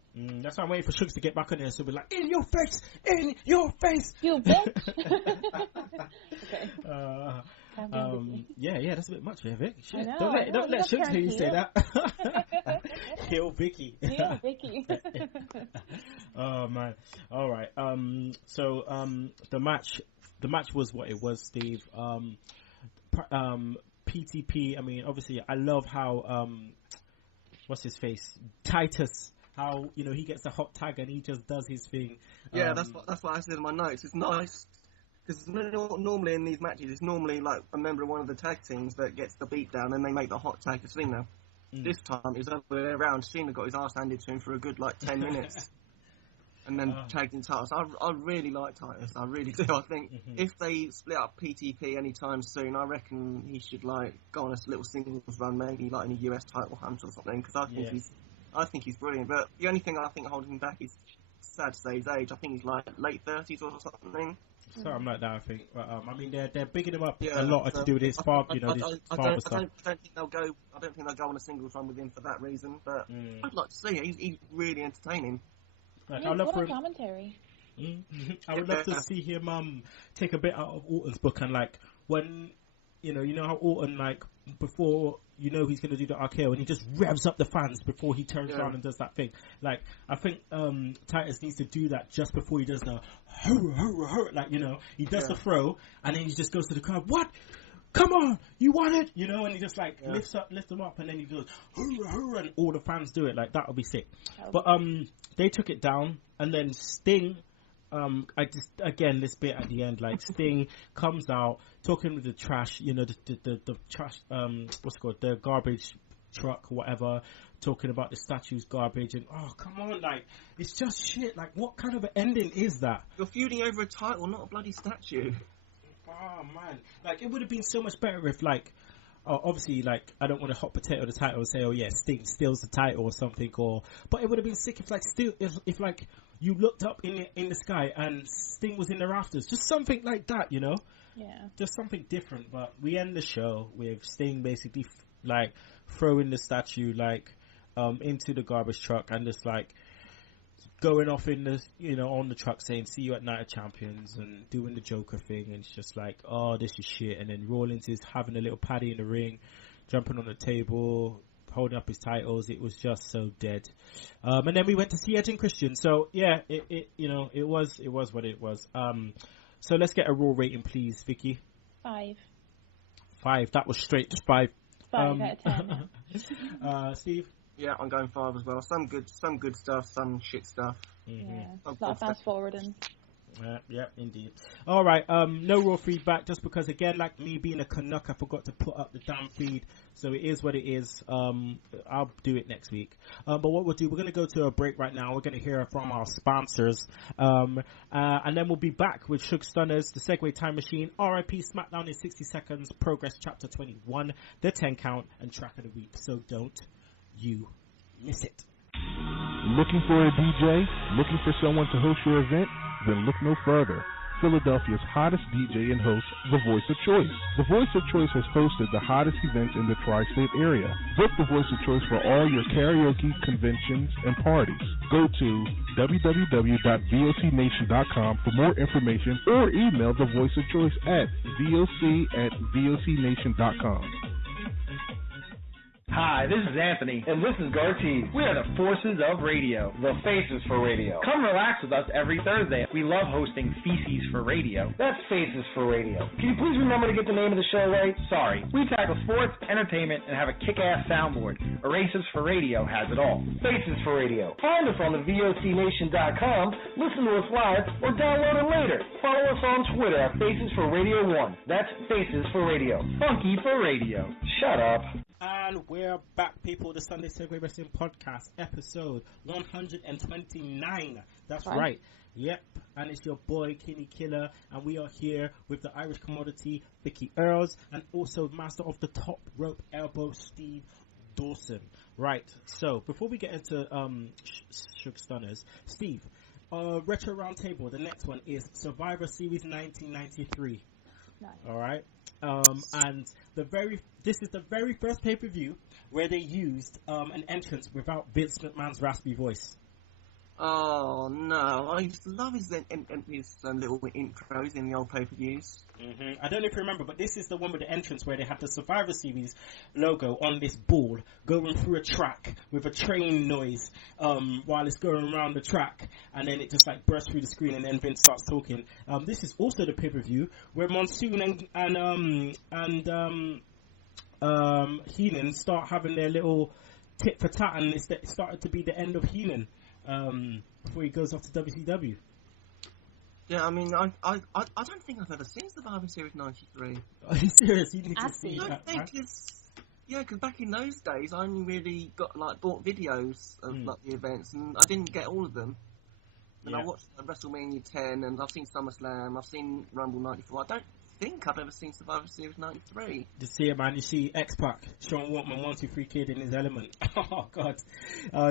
That's why I'm waiting for Suggs to get back on there, so we're like, in your face, you bitch. Okay. Yeah, that's a bit much, Vic. Shit. I know, Don't let Suggs hear you say that. Kill Vicky. Yeah, Vicky. Oh man. All right. So the match was what it was, Steve. PTP. I mean, obviously, I love how what's his face, Titus. How, he gets a hot tag and he just does his thing. Yeah, that's what I said in my notes. It's nice because normally in these matches, it's normally like a member of one of the tag teams that gets the beat down and they make the hot tag to Cena. This time it was the other way around. Cena got his ass handed to him for a good 10 minutes. And then tagged in Titus. I really like Titus. I really do. I think if they split up PTP anytime soon, I reckon he should go on a little singles run, maybe in a US title hunt or something. Because I think he's brilliant. But the only thing I think holding him back is, sad to say, his age. I think he's late 30s or something. Something like that, I think. But I mean, they're bigging him up a lot to do with his father. I don't think they'll go. I don't think they'll go on a singles run with him for that reason. But I'd like to see it. He's really entertaining. I love for commentary. I would love to see him take a bit out of Orton's book and when you know how Orton before he's going to do the RKO and he just revs up the fans before he turns around and does that thing. I think Titus needs to do that just before he does the he does the throw and then he just goes to the crowd. What? Come on, you want it? And he just lifts them up and then he goes and all the fans do it. That would be sick. But they took it down and then Sting. This bit at the end, Sting comes out talking with the trash, the trash, what's it called, the garbage truck, whatever, talking about the statue's garbage, and come on, it's just shit. What kind of an ending is that? You're feuding over a title, not a bloody statue. Oh man, it would have been so much better if obviously, I don't want to hot potato the title and say, oh yeah, Sting steals the title or something, but it would have been sick if you looked up in the sky and Sting was in the rafters, just something like that, Yeah. Just something different. But we end the show with Sting basically throwing the statue into the garbage truck and just going off in the on the truck saying "See you at Night of Champions" and doing the Joker thing, and it's just oh, this is shit. And then Rollins is having a little paddy in the ring, jumping on the table, holding up his titles. It was just so dead. And then we went to see Edge and Christian. So yeah, it was what it was. So let's get a Raw rating, please, Vicky. 5. 5. That was straight to 5. 5 out of 10. Steve. Yeah, I'm going 5 as well. Some good stuff, some shit stuff. Yeah, a lot of fast forwarding. Yeah, indeed. All right, no raw feedback, just because, again, like me being a Canuck, I forgot to put up the damn feed, so it is what it is. I'll do it next week. But what we'll do, we're going to go to a break right now. We're going to hear from our sponsors, and then we'll be back with Shug Stunners, the Segue Time Machine, RIP SmackDown in 60 Seconds, Progress Chapter 21, the 10 Count, and Track of the Week. So don't you miss it. Looking for a DJ? Looking for someone to host your event? Then look no further. Philadelphia's hottest DJ and host, The Voice of Choice. The Voice of Choice has hosted the hottest events in the tri-state area. Book The Voice of Choice for all your karaoke, conventions, and parties. Go to www.vocnation.com for more information or email The Voice of Choice at voc@vocnation.com. Hi, this is Anthony. And this is Gartese. We are the forces of radio. The faces for radio. Come relax with us every Thursday. We love hosting Feces for Radio. That's Faces for Radio. Can you please remember to get the name of the show right? Sorry. We tackle sports, entertainment, and have a kick-ass soundboard. Erases for Radio has it all. Faces for Radio. Find us on the VOCNation.com, listen to us live, or download it later. Follow us on Twitter at Faces for Radio 1. That's Faces for Radio. Funky for Radio. Shut up. And we're back, people. The Sunday Segue Wrestling Podcast, episode 129. That's right. Yep. And it's your boy, Kinny Killa. And we are here with the Irish commodity, Vicky Earls. And also master of the top rope elbow, Steve Dawson. Right. So, before we get into Shug Stunners, Steve, Retro Roundtable, the next one is Survivor Series 1993. Nice. All right. And this is the very first pay-per-view where they used an entrance without Vince McMahon's raspy voice. Oh no! I used to love his little intros in the old pay-per-views. Mm-hmm. I don't know if you remember, but this is the one with the entrance where they had the Survivor Series logo on this ball going through a track with a train noise while it's going around the track, and then it just like bursts through the screen, and then Vince starts talking. This is also the pay-per-view where Monsoon and Heenan start having their little tit for tat, and it started to be the end of Heenan before he goes off to WCW. Yeah, I mean, I don't think I've ever seen Survivor Series 93. Are you serious? You need to see that. Yeah, because back in those days, I only really bought videos of the events, and I didn't get all of them. And I watched WrestleMania 10, and I've seen SummerSlam, I've seen Rumble 94. I don't think I've ever seen Survivor Series 93. You see it, man. You see X-Pac, Sean Waltman, 1, 2, 3 kid in his element. Oh, God.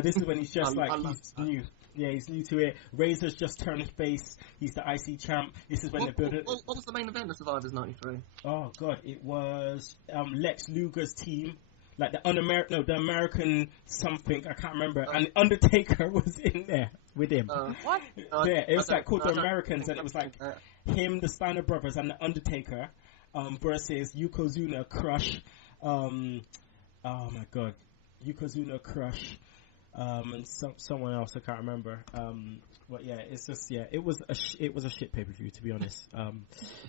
This is when he's just he's new. Yeah, he's new to it. Razor's just turned face. He's the IC champ. This is when they build it. What was the main event of Survivor 93? Oh, God. It was Lex Luger's team. Like the American something, I can't remember. And Undertaker was in there with him. What? Yeah, it was called The Americans, and it was like him, the Steiner brothers, and the Undertaker versus Yokozuna, Crush. Oh my God, Yokozuna, Crush, and someone else I can't remember. But yeah, it's just it was a shit pay-per-view, to be honest.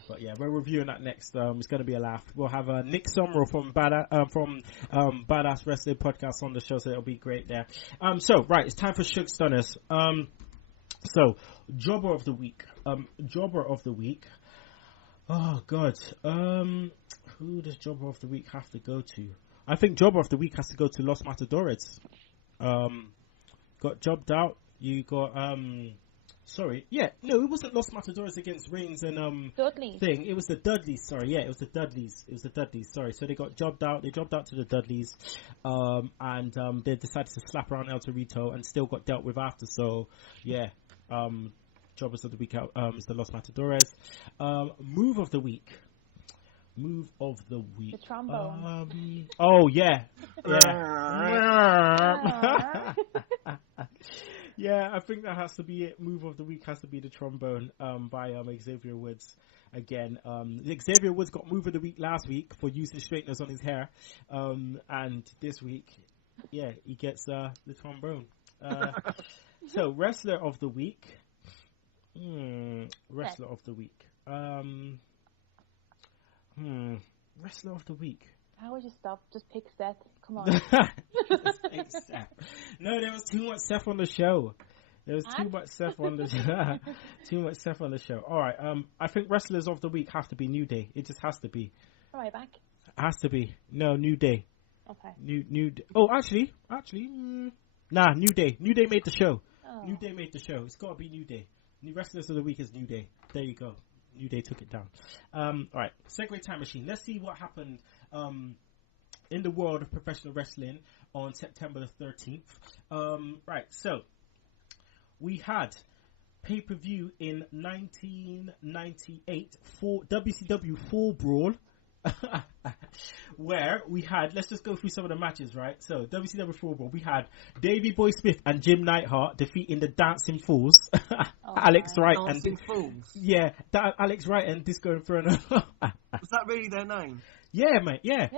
But yeah, we're reviewing that next. It's going to be a laugh. We'll have Nick Summerall from Badass Wrestling Podcast on the show, so it'll be great there. So right, it's time for Shug Stunners. So Jobber of the week. Oh God. Who does Jobber of the week have to go to? I think Jobber of the week has to go to Los Matadores. Got jobbed out. You got it wasn't Los Matadores against Reigns and Dudley thing. It was the Dudleys. Sorry, yeah, it was the Dudleys. Sorry, so they got jobbed out. They jobbed out to the Dudleys, and they decided to slap around El Torito and still got dealt with after. So yeah, jobbers of the week is the Los Matadores. Move of the week. The trombone. Oh yeah. Yeah, I think that has to be it. Move of the week has to be the trombone by Xavier Woods. Again, Xavier Woods got move of the week last week for using straighteners on his hair, and this week, yeah, he gets the trombone. So wrestler of the week. Wrestler of the week. Wrestler of the week. How would you stop? Just pick Seth. Come on. No, there was too much Seth on the show. There was too much Seth on the show. Too much Seth on the show. All right. I think wrestlers of the week have to be New Day. It just has to be. All right, back. Has to be. No, New Day. Okay. New. Oh, actually, nah. New Day. New Day made the show. Oh. New Day made the show. It's got to be New Day. New wrestlers of the week is New Day. There you go. New Day took it down. All right. Segue time machine. Let's see what happened in the world of professional wrestling on September the 13th. Right. So we had pay-per-view in 1998 for WCW Fall Brawl. Where we had, let's just go through some of the matches, right? So WCW Fall Brawl, we had Davey Boy Smith and Jim Neidhart defeating the Dancing Fools, Alex Wright Dancing Fools. Yeah, Alex Wright and Disco Inferno. Was that really their name? Yeah, mate. Yeah.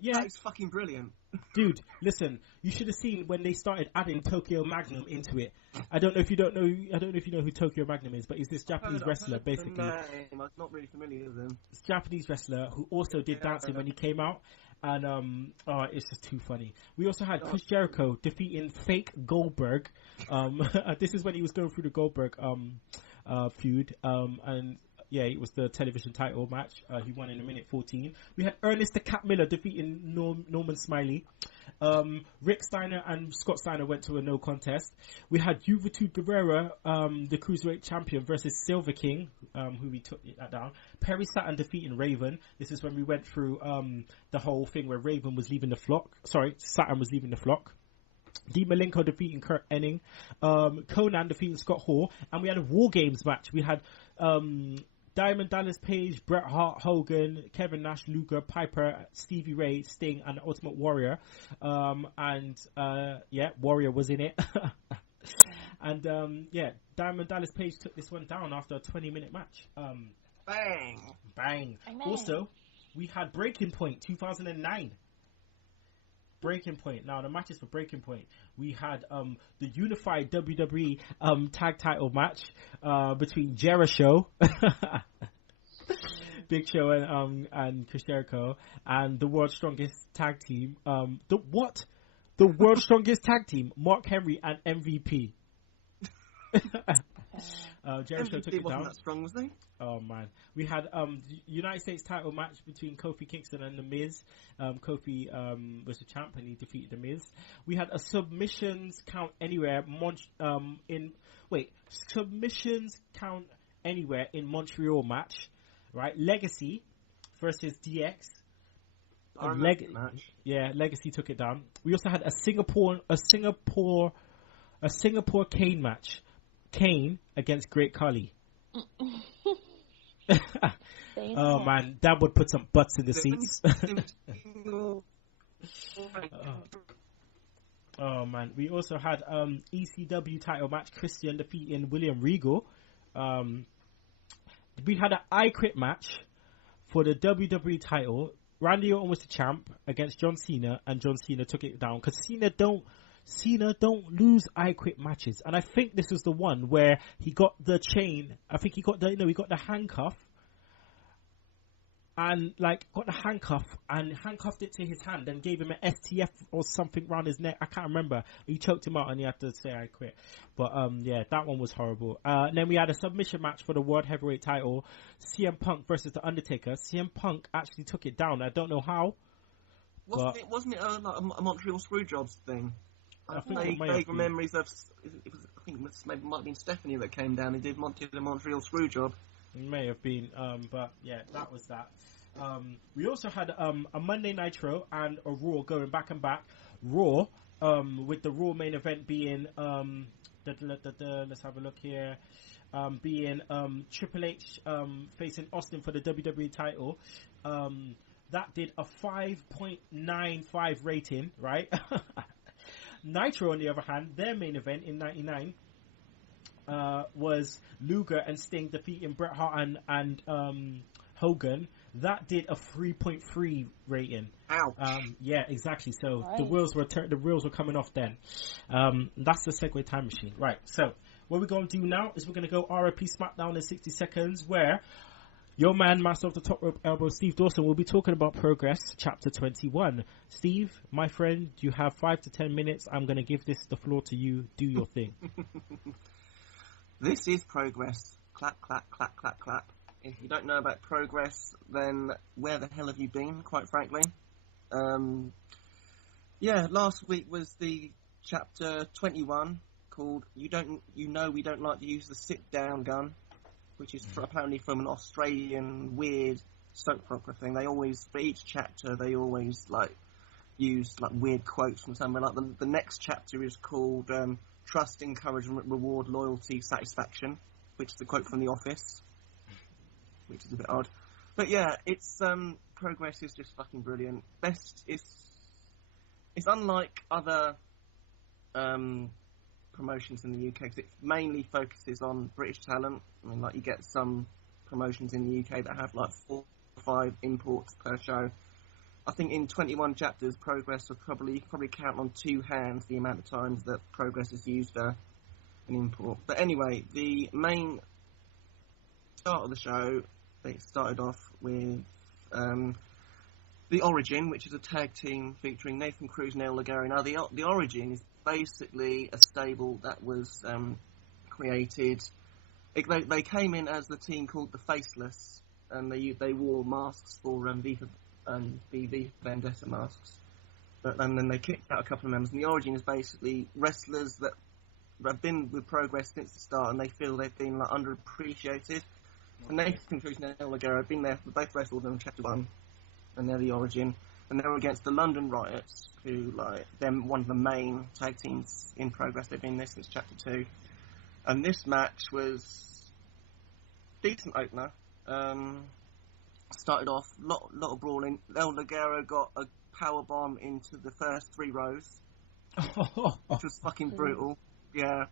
Yeah. That's fucking brilliant. Dude, listen, you should have seen when they started adding Tokyo Magnum into it. I don't know if you know who Tokyo Magnum is, but he's this Japanese wrestler, basically. I'm not really familiar with him. This Japanese wrestler who also did dancing when he came out, and it's just too funny. We also had Chris Jericho defeating fake Goldberg. This is when he was going through the Goldberg feud, and yeah, it was the television title match. He won in a minute 14. We had Ernest the Cat Miller defeating Norman Smiley. Rick Steiner and Scott Steiner went to a no contest. We had Juventud Guerrera, the Cruiserweight champion, versus Silver King, who we took that down. Perry Saturn defeating Raven. This is when we went through the whole thing where Raven was leaving the flock. Sorry, Saturn was leaving the flock. Dean Malenko defeating Kurt Enning. Conan defeating Scott Hall. And we had a War Games match. We had Diamond Dallas Page, Bret Hart, Hogan, Kevin Nash, Luger, Piper, Stevie Ray, Sting, and Ultimate Warrior. Warrior was in it. And Diamond Dallas Page took this one down after a 20-minute match. Bang. Also, we had Breaking Point 2009. Breaking Point. Now, the matches for Breaking Point, we had the unified WWE tag title match between Jericho, Big Show, and Chris Jericho, and the world's strongest tag team. The world's strongest tag team, Mark Henry and MVP. Jericho took it down. Wasn't that strong, was he? Oh man, we had the United States title match between Kofi Kingston and The Miz. Kofi was the champ and he defeated The Miz. We had a submissions count anywhere submissions count anywhere in Montreal match, right? Legacy versus DX. Match. Yeah, Legacy took it down. We also had a Singapore Kane match. Kane against Great Khali. Oh man, that would put some butts in the seats. Oh man, we also had ECW title match, Christian defeating William Regal. We had an I Quit match for the WWE title. Randy Orton was the champ against John Cena, and John Cena took it down because Cena don't lose I Quit matches. And I think this was the one where he got the chain. I think he got the handcuff. And got the handcuff and handcuffed it to his hand and gave him an STF or something around his neck. I can't remember. He choked him out and he had to say I quit. But that one was horrible. And then we had a submission match for the World Heavyweight title, CM Punk versus The Undertaker. CM Punk actually took it down. I don't know how. Wasn't it a Montreal Screwjobs thing? I think it may have been. Memories of. I think it might have been Stephanie that came down and did the Montreal Screwjob. It may have been, but yeah, that was that. We also had a Monday Nitro and a Raw going back and back. Raw, with the Raw main event being let's have a look here, being Triple H facing Austin for the WWE title. That did a 5.95 rating, right? Nitro, on the other hand, their main event in '99 was Luger and Sting defeating Bret Hart and Hogan. That did a 3.3 rating. Ouch. Yeah, exactly. So right. the wheels were coming off then. That's the Segue time machine, right? So what we're going to do now is we're going to go RIP SmackDown in 60 seconds, where Your man, master of the top rope elbow, Steve Dawson, will be talking about Progress, Chapter 21. Steve, my friend, you have 5 to 10 minutes. I'm going to give the floor to you. Do your thing. This is Progress. Clap, clap, clap, clap, clap. If you don't know about Progress, then where the hell have you been, quite frankly? Last week was the Chapter 21 called We Don't Like to Use the Sit-Down Gun, which is apparently from an Australian weird soap opera thing. They always, for each chapter, they always use weird quotes from somewhere. Like the next chapter is called Trust, Encouragement, Reward, Loyalty, Satisfaction, which is a quote from The Office, which is a bit odd. But yeah, it's Progress is just fucking brilliant. It's unlike other promotions in the UK, because it mainly focuses on British talent. I mean, you get some promotions in the UK that have 4 or 5 imports per show. I think in 21 chapters, Progress will probably count on 2 hands the amount of times that Progress has used an import. But anyway, the main start of the show, they started off with The Origin, which is a tag team featuring Nathan Cruz and El Ligero. Now, the Origin is basically a stable that was created. They came in as the team called the Faceless, and they wore masks for V Vendetta masks. But then they kicked out a couple of members. And the Origin is basically wrestlers that have been with Progress since the start, and they feel they've been underappreciated. And Nathan Cruz and El Ligero have been there. They both wrestled in Chapter 1, and they're the Origin. And they're against the London Riots, who, they're one of the main tag teams in Progress. They've been there since Chapter 2. And this match was a decent opener. Started off, lot of brawling. El Ligero got a power bomb into the first 3 rows, which was fucking brutal. Yeah.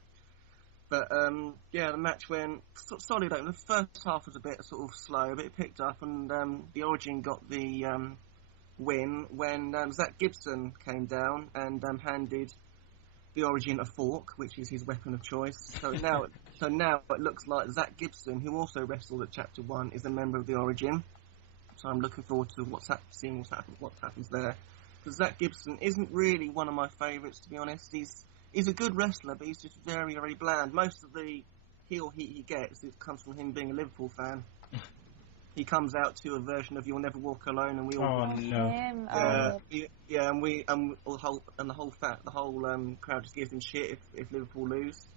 But, the match went solid opener. The first half was a bit sort of slow, a bit picked up, and the Origin got the win when Zach Gibson came down and handed the Origin a fork, which is his weapon of choice. So now it looks like Zach Gibson, who also wrestled at Chapter 1, is a member of the Origin. So I'm looking forward to seeing what happens there. Because Zach Gibson isn't really one of my favourites, to be honest. He's a good wrestler, but he's just very, very bland. Most of the heel heat he gets, it comes from him being a Liverpool fan. He comes out to a version of "You'll Never Walk Alone," and we all and the whole crowd just gives him shit if Liverpool lose.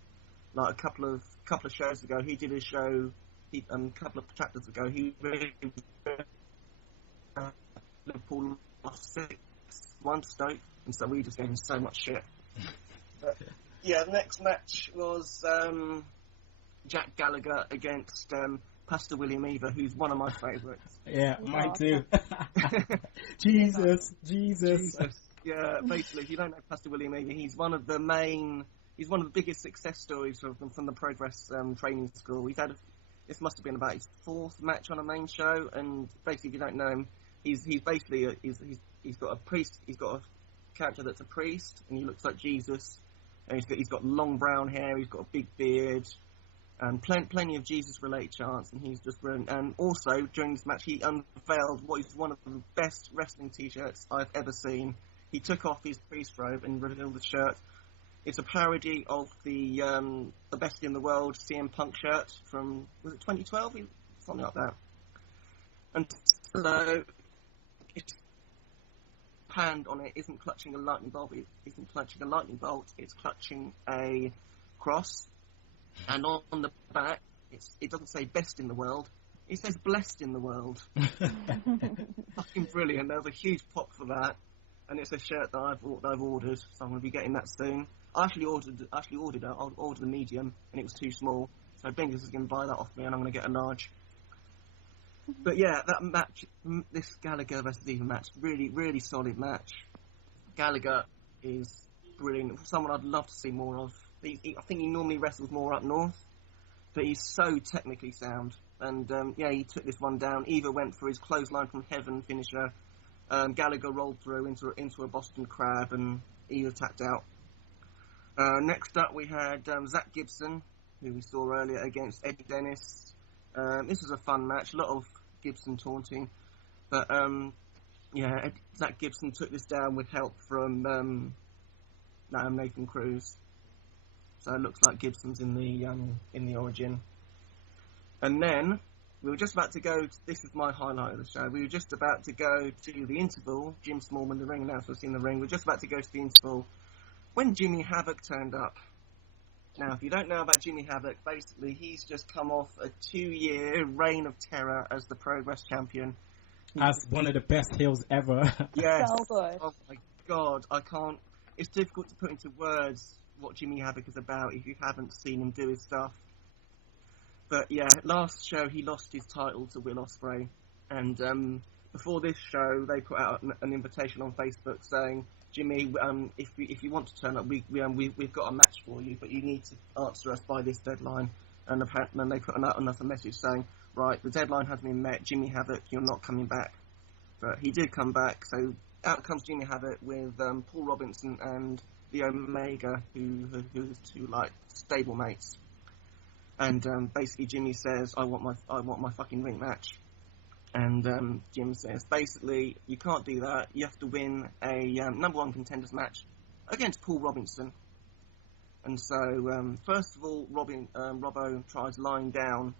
Like a couple of shows ago, he did a show. A couple of chapters ago, he really Liverpool lost 6-1 to Stoke, and so we just gave him so much shit. But, the next match was Jack Gallagher against Pastor William Eva, who's one of my favourites. Yeah, mine too. Jesus. Yeah, basically, if you don't know Pastor William Eva, he's one of the biggest success stories from the Progress training school. This must have been about his 4th match on a main show, and basically, if you don't know him, he's basically he's got a priest. He's got a character that's a priest, and he looks like Jesus. And he's got long brown hair. He's got a big beard. And plenty of Jesus-related chants, and he's just brilliant. And also, during this match, he unveiled what is one of the best wrestling T-shirts I've ever seen. He took off his priest robe and revealed the shirt. It's a parody of the Best in the World CM Punk shirt from, was it 2012? Something like that. And so, its hand on it isn't clutching a lightning bolt. It's clutching a cross. And on the back, it doesn't say best in the world, it says blessed in the world. Fucking brilliant. There was a huge pop for that, and it's a shirt that I've ordered, so I'm going to be getting that soon. I actually ordered it. I'll order the medium, and it was too small, so Bingers is going to buy that off me, and I'm going to get a large. But yeah, that match, this Gallagher versus Eva match, really, really solid match. Gallagher is brilliant. Someone I'd love to see more of. I think he normally wrestles more up north, but he's so technically sound. And he took this one down. Eva went for his clothesline from heaven finisher. Gallagher rolled through into a Boston Crab, and Eva tapped out. Next up, we had Zach Gibson, who we saw earlier, against Eddie Dennis. This was a fun match. A lot of Gibson taunting. But Zach Gibson took this down with help from Nathan Cruz. So it looks like Gibson's in the Origin. And then we were just about to go. This is my highlight of the show. We were just about to go to the interval. Jim Smallman, the ring announcer, was in the ring. We were just about to go to the interval when Jimmy Havoc turned up. Now, if you don't know about Jimmy Havoc, basically he's just come off a 2-year reign of terror as the Progress champion. As one of the best heels ever. Yes. So good. Oh my God, I can't. It's difficult to put into words what Jimmy Havoc is about if you haven't seen him do his stuff. But yeah, last show he lost his title to Will Ospreay, and before this show they put out an invitation on Facebook saying, Jimmy, if you want to turn up, we've got a match for you, but you need to answer us by this deadline. And then they put another message saying, right, the deadline hasn't been met, Jimmy Havoc, you're not coming back. But he did come back, so out comes Jimmy Havoc with Paul Robinson and the Omega, who are two like stable mates. And basically Jimmy says, I want my fucking ring match. And Jim says, basically, you can't do that. You have to win a number one contenders match against Paul Robinson. And so, first of all, Robbo tries lying down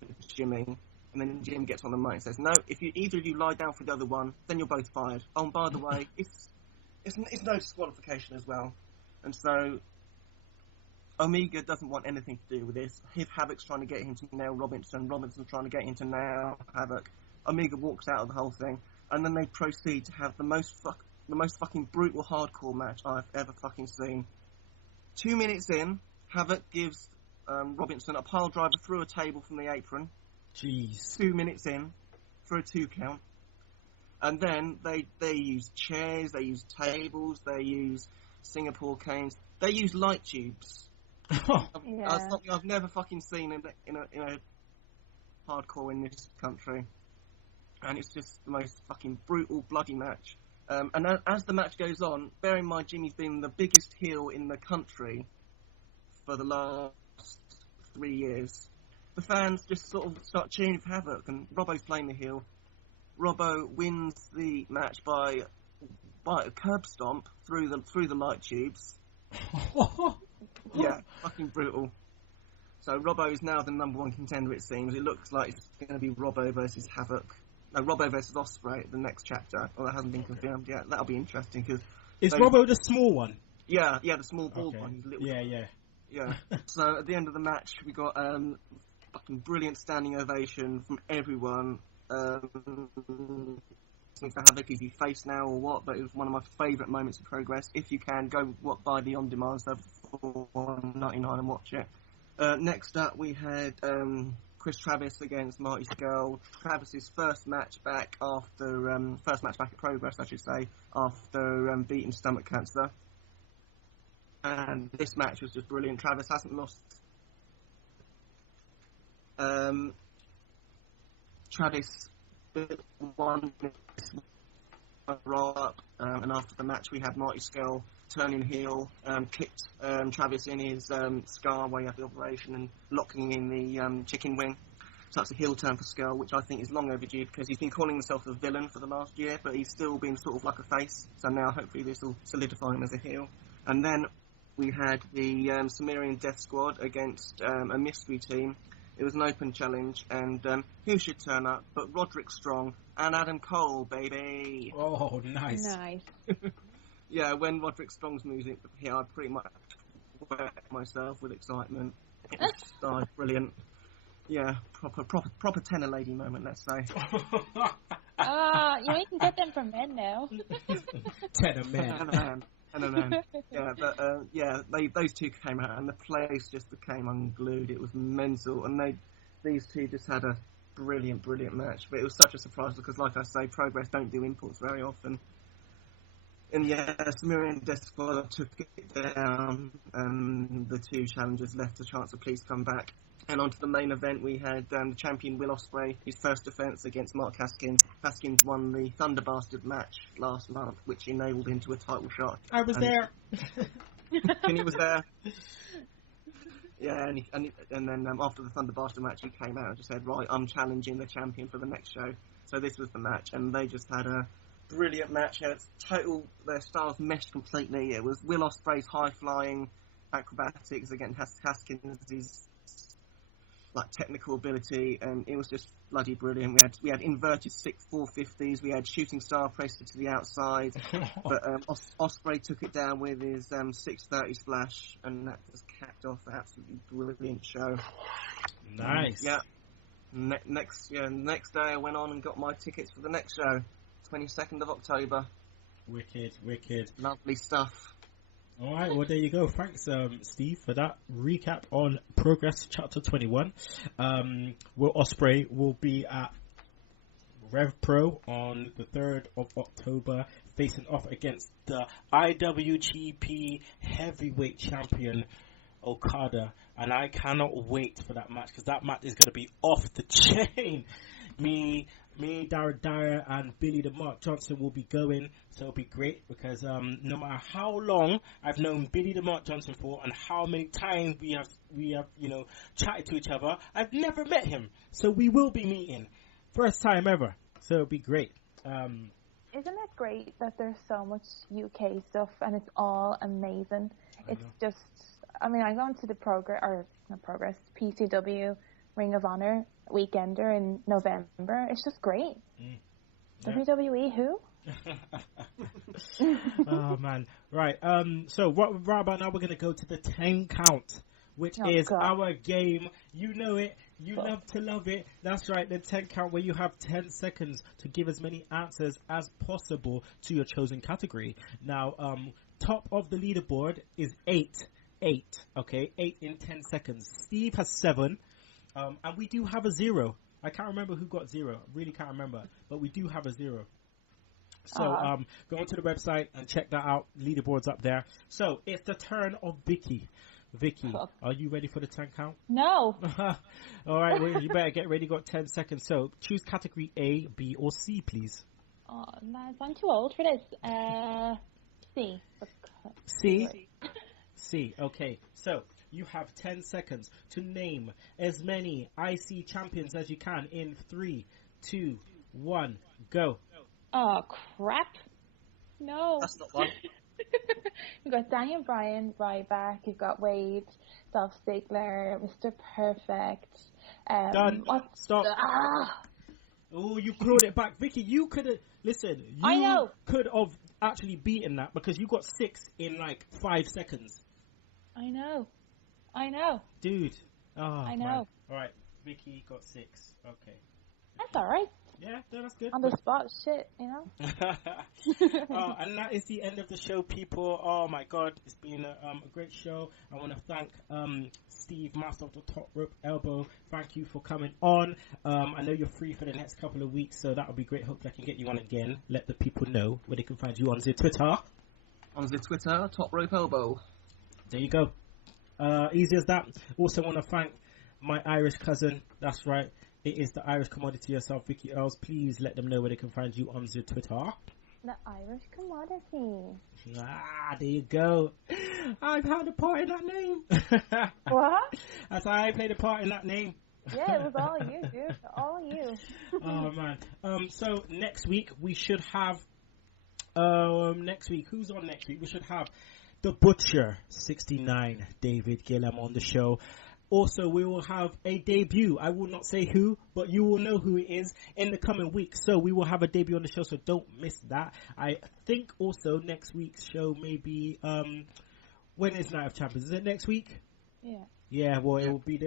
for Jimmy. And then Jim gets on the mic and says, no, if either of you lie down for the other one, then you're both fired. Oh, and by the way, it's no disqualification as well. And so Omega doesn't want anything to do with this. If Havoc's trying to get him to nail Robinson's trying to get him to nail Havoc. Omega walks out of the whole thing, and then they proceed to have the most fucking brutal hardcore match I've ever fucking seen. 2 minutes in, Havoc gives Robinson a pile driver through a table from the apron. Jeez. 2 minutes in for a 2 count. And then they use chairs, they use tables, they use Singapore canes, they use light tubes. Yeah. Something I've never fucking seen in a hardcore in this country. And it's just the most fucking brutal, bloody match. And as the match goes on, bear in mind Jimmy's been the biggest heel in the country for the last 3 years. The fans just sort of start cheering for Havoc, and Robbo's playing the heel. Robbo wins the match by a curb stomp through the light tubes. Yeah, fucking brutal. So Robbo is now the number one contender, it seems. It looks like it's going to be Robbo versus Havoc. No, Robbo versus Ospreay, the next chapter. Well, that hasn't been confirmed yet. That'll be interesting. Is Robbo the small one? Yeah, the small bald one. He's little. Yeah. So at the end of the match, we got fucking brilliant standing ovation from everyone. For Havoc, is he face now or what? But it was one of my favourite moments of Progress. If you can, go buy the on-demand stuff for $1.99 and watch it. Next up, we had Chris Travis against Marty Scurll. Travis's first match back at Progress, I should say, after beating stomach cancer. And this match was just brilliant. Travis hasn't lost. Travis won roll up, and after the match we had Marty Scurll turning heel, kicked Travis in his scar where he had the operation and locking in the chicken wing. So that's a heel turn for Scurll, which I think is long overdue because he's been calling himself a villain for the last year, but he's still been sort of like a face. So now hopefully this will solidify him as a heel. And then we had the Sumerian Death Squad against a mystery team. It was an open challenge, and who should turn up but Roderick Strong and Adam Cole, baby. Oh, nice. Nice. Yeah, when Roderick Strong's music hit, I pretty much wet myself with excitement. It was brilliant. Yeah, proper tenor lady moment, let's say. You can get them from men now. Tenor man. Yeah, but those two came out and the place just became unglued. It was mental, and these two just had a brilliant match. But it was such a surprise because, like I say, Progress don't do imports very often. And yeah, Sumerian Death Squad took it down, and the two challengers left a chance to please come back. And onto the main event, we had the champion Will Ospreay, his first defence against Mark Haskins. Haskins won the Thunder Bastard match last month, which enabled him to a title shot. I was there. Kinny was there. Yeah, and then after the Thunderbuster match, he came out and just said, right, I'm challenging the champion for the next show. So this was the match, and they just had a brilliant match. Their styles meshed completely. It was Will Ospreay's high-flying acrobatics against Haskins' like technical ability, and it was just bloody brilliant. We had inverted 450s, we had shooting star pressed to the outside, but Ospreay took it down with his 630 splash, and that just capped off an absolutely brilliant show. Nice. Yeah. Next day I went on and got my tickets for the next show, 22nd of October. Wicked. Lovely stuff. All right, well, there you go. Thanks, Steve, for that recap on Progress Chapter 21. Will Ospreay will be at Rev Pro on the 3rd of October, facing off against the IWGP Heavyweight Champion, Okada. And I cannot wait for that match, because that match is going to be off the chain. Me, Dara, and Billy the Mark Johnson will be going, so it'll be great, because no matter how long I've known Billy the Mark Johnson for, and how many times we have chatted to each other, I've never met him. So we will be meeting, first time ever. So it'll be great. Isn't it great that there's so much UK stuff and it's all amazing? It's just, I mean, I go into the PCW Ring of Honor Weekender in November. It's just great. Yeah. WWE, who? Oh man, right. So right about now we're gonna go to the 10 count, which is our game. You know it. You love to love it. That's right, the 10 count, where you have 10 seconds to give as many answers as possible to your chosen category. Now, top of the leaderboard is 8. Okay, 8 in 10 seconds. Steve has 7. And we do have a 0. I can't remember who got 0. I really can't remember. But we do have a 0. So go onto the website and check that out. Leaderboard's up there. So it's the turn of Vicky. Vicky, are you ready for the 10 count? No. All right, well, you better get ready. You got 10 seconds. So choose category A, B, or C, please. Oh, lads, I'm too old for this. C. C? C, okay. So you have 10 seconds to name as many IC champions as you can in 3, 2, 1, go. Oh, crap. No. That's not one. You've got Daniel Bryan, Ryback, you've got Wade, Dolph Ziggler, Mr. Perfect. Done. Stop. Oh, you brought it back. Vicky, you could have... Listen, you could have actually beaten that, because you got 6 in like 5 seconds. I know. Dude. Oh, I know. Man. All right, Vicky got 6. Okay. That's all right. Yeah, no, that's good. On the spot shit, you know? And that is the end of the show, people. Oh, my God. It's been a great show. I want to thank Steve, Master of the Top Rope Elbow. Thank you for coming on. I know you're free for the next couple of weeks, so that would be great. Hopefully I can get you on again. Let the people know where they can find you on the Twitter. On the Twitter, Top Rope Elbow. There you go. Easy as that. Also want to thank my Irish cousin. That's right. It is the Irish commodity yourself, Vicky Earls. Please let them know where they can find you on the Twitter. The Irish commodity. There you go. I've had a part in that name. What? That's how I played a part in that name. Yeah, it was all you, dude. All you. Oh, man. So next week we should have... who's on next week? We should have The Butcher 69, David Gillam, on the show. Also, we will have a debut. I will not say who, but you will know who it is in the coming weeks. So we will have a debut on the show, so don't miss that. I think also next week's show may be when is Night of Champions? Is it next week? Yeah. Yeah, well, it will be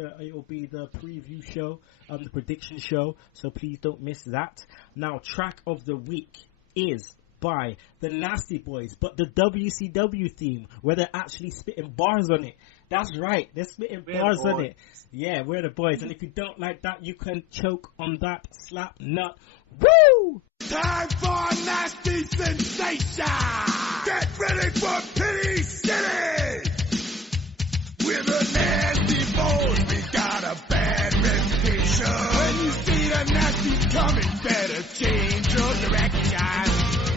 the preview show, the prediction show. So please don't miss that. Now, track of the week is by the Nasty Boys, but the WCW theme, where they're actually spitting bars on it. That's right, they're spitting bars on it. Yeah, we're the boys, and if you don't like that, you can choke on that slap nut. Woo! Time for nasty sensation! Get ready for Pity City! We're the Nasty Boys, we got a bad reputation. When you see the nasty coming, better change your direction.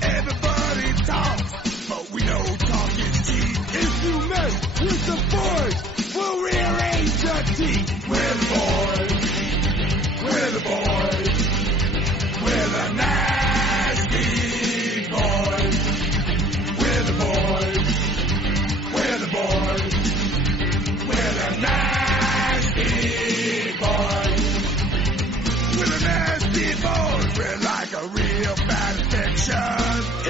Everybody talks, but we know talk is cheap. If you mess with the boys, we'll rearrange With a nasty boy, we're like a real bad infection.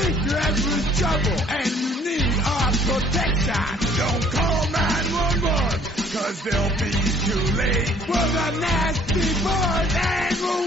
If you're having trouble and you need our protection, don't call 911, cause they'll be too late. For the nasty boys and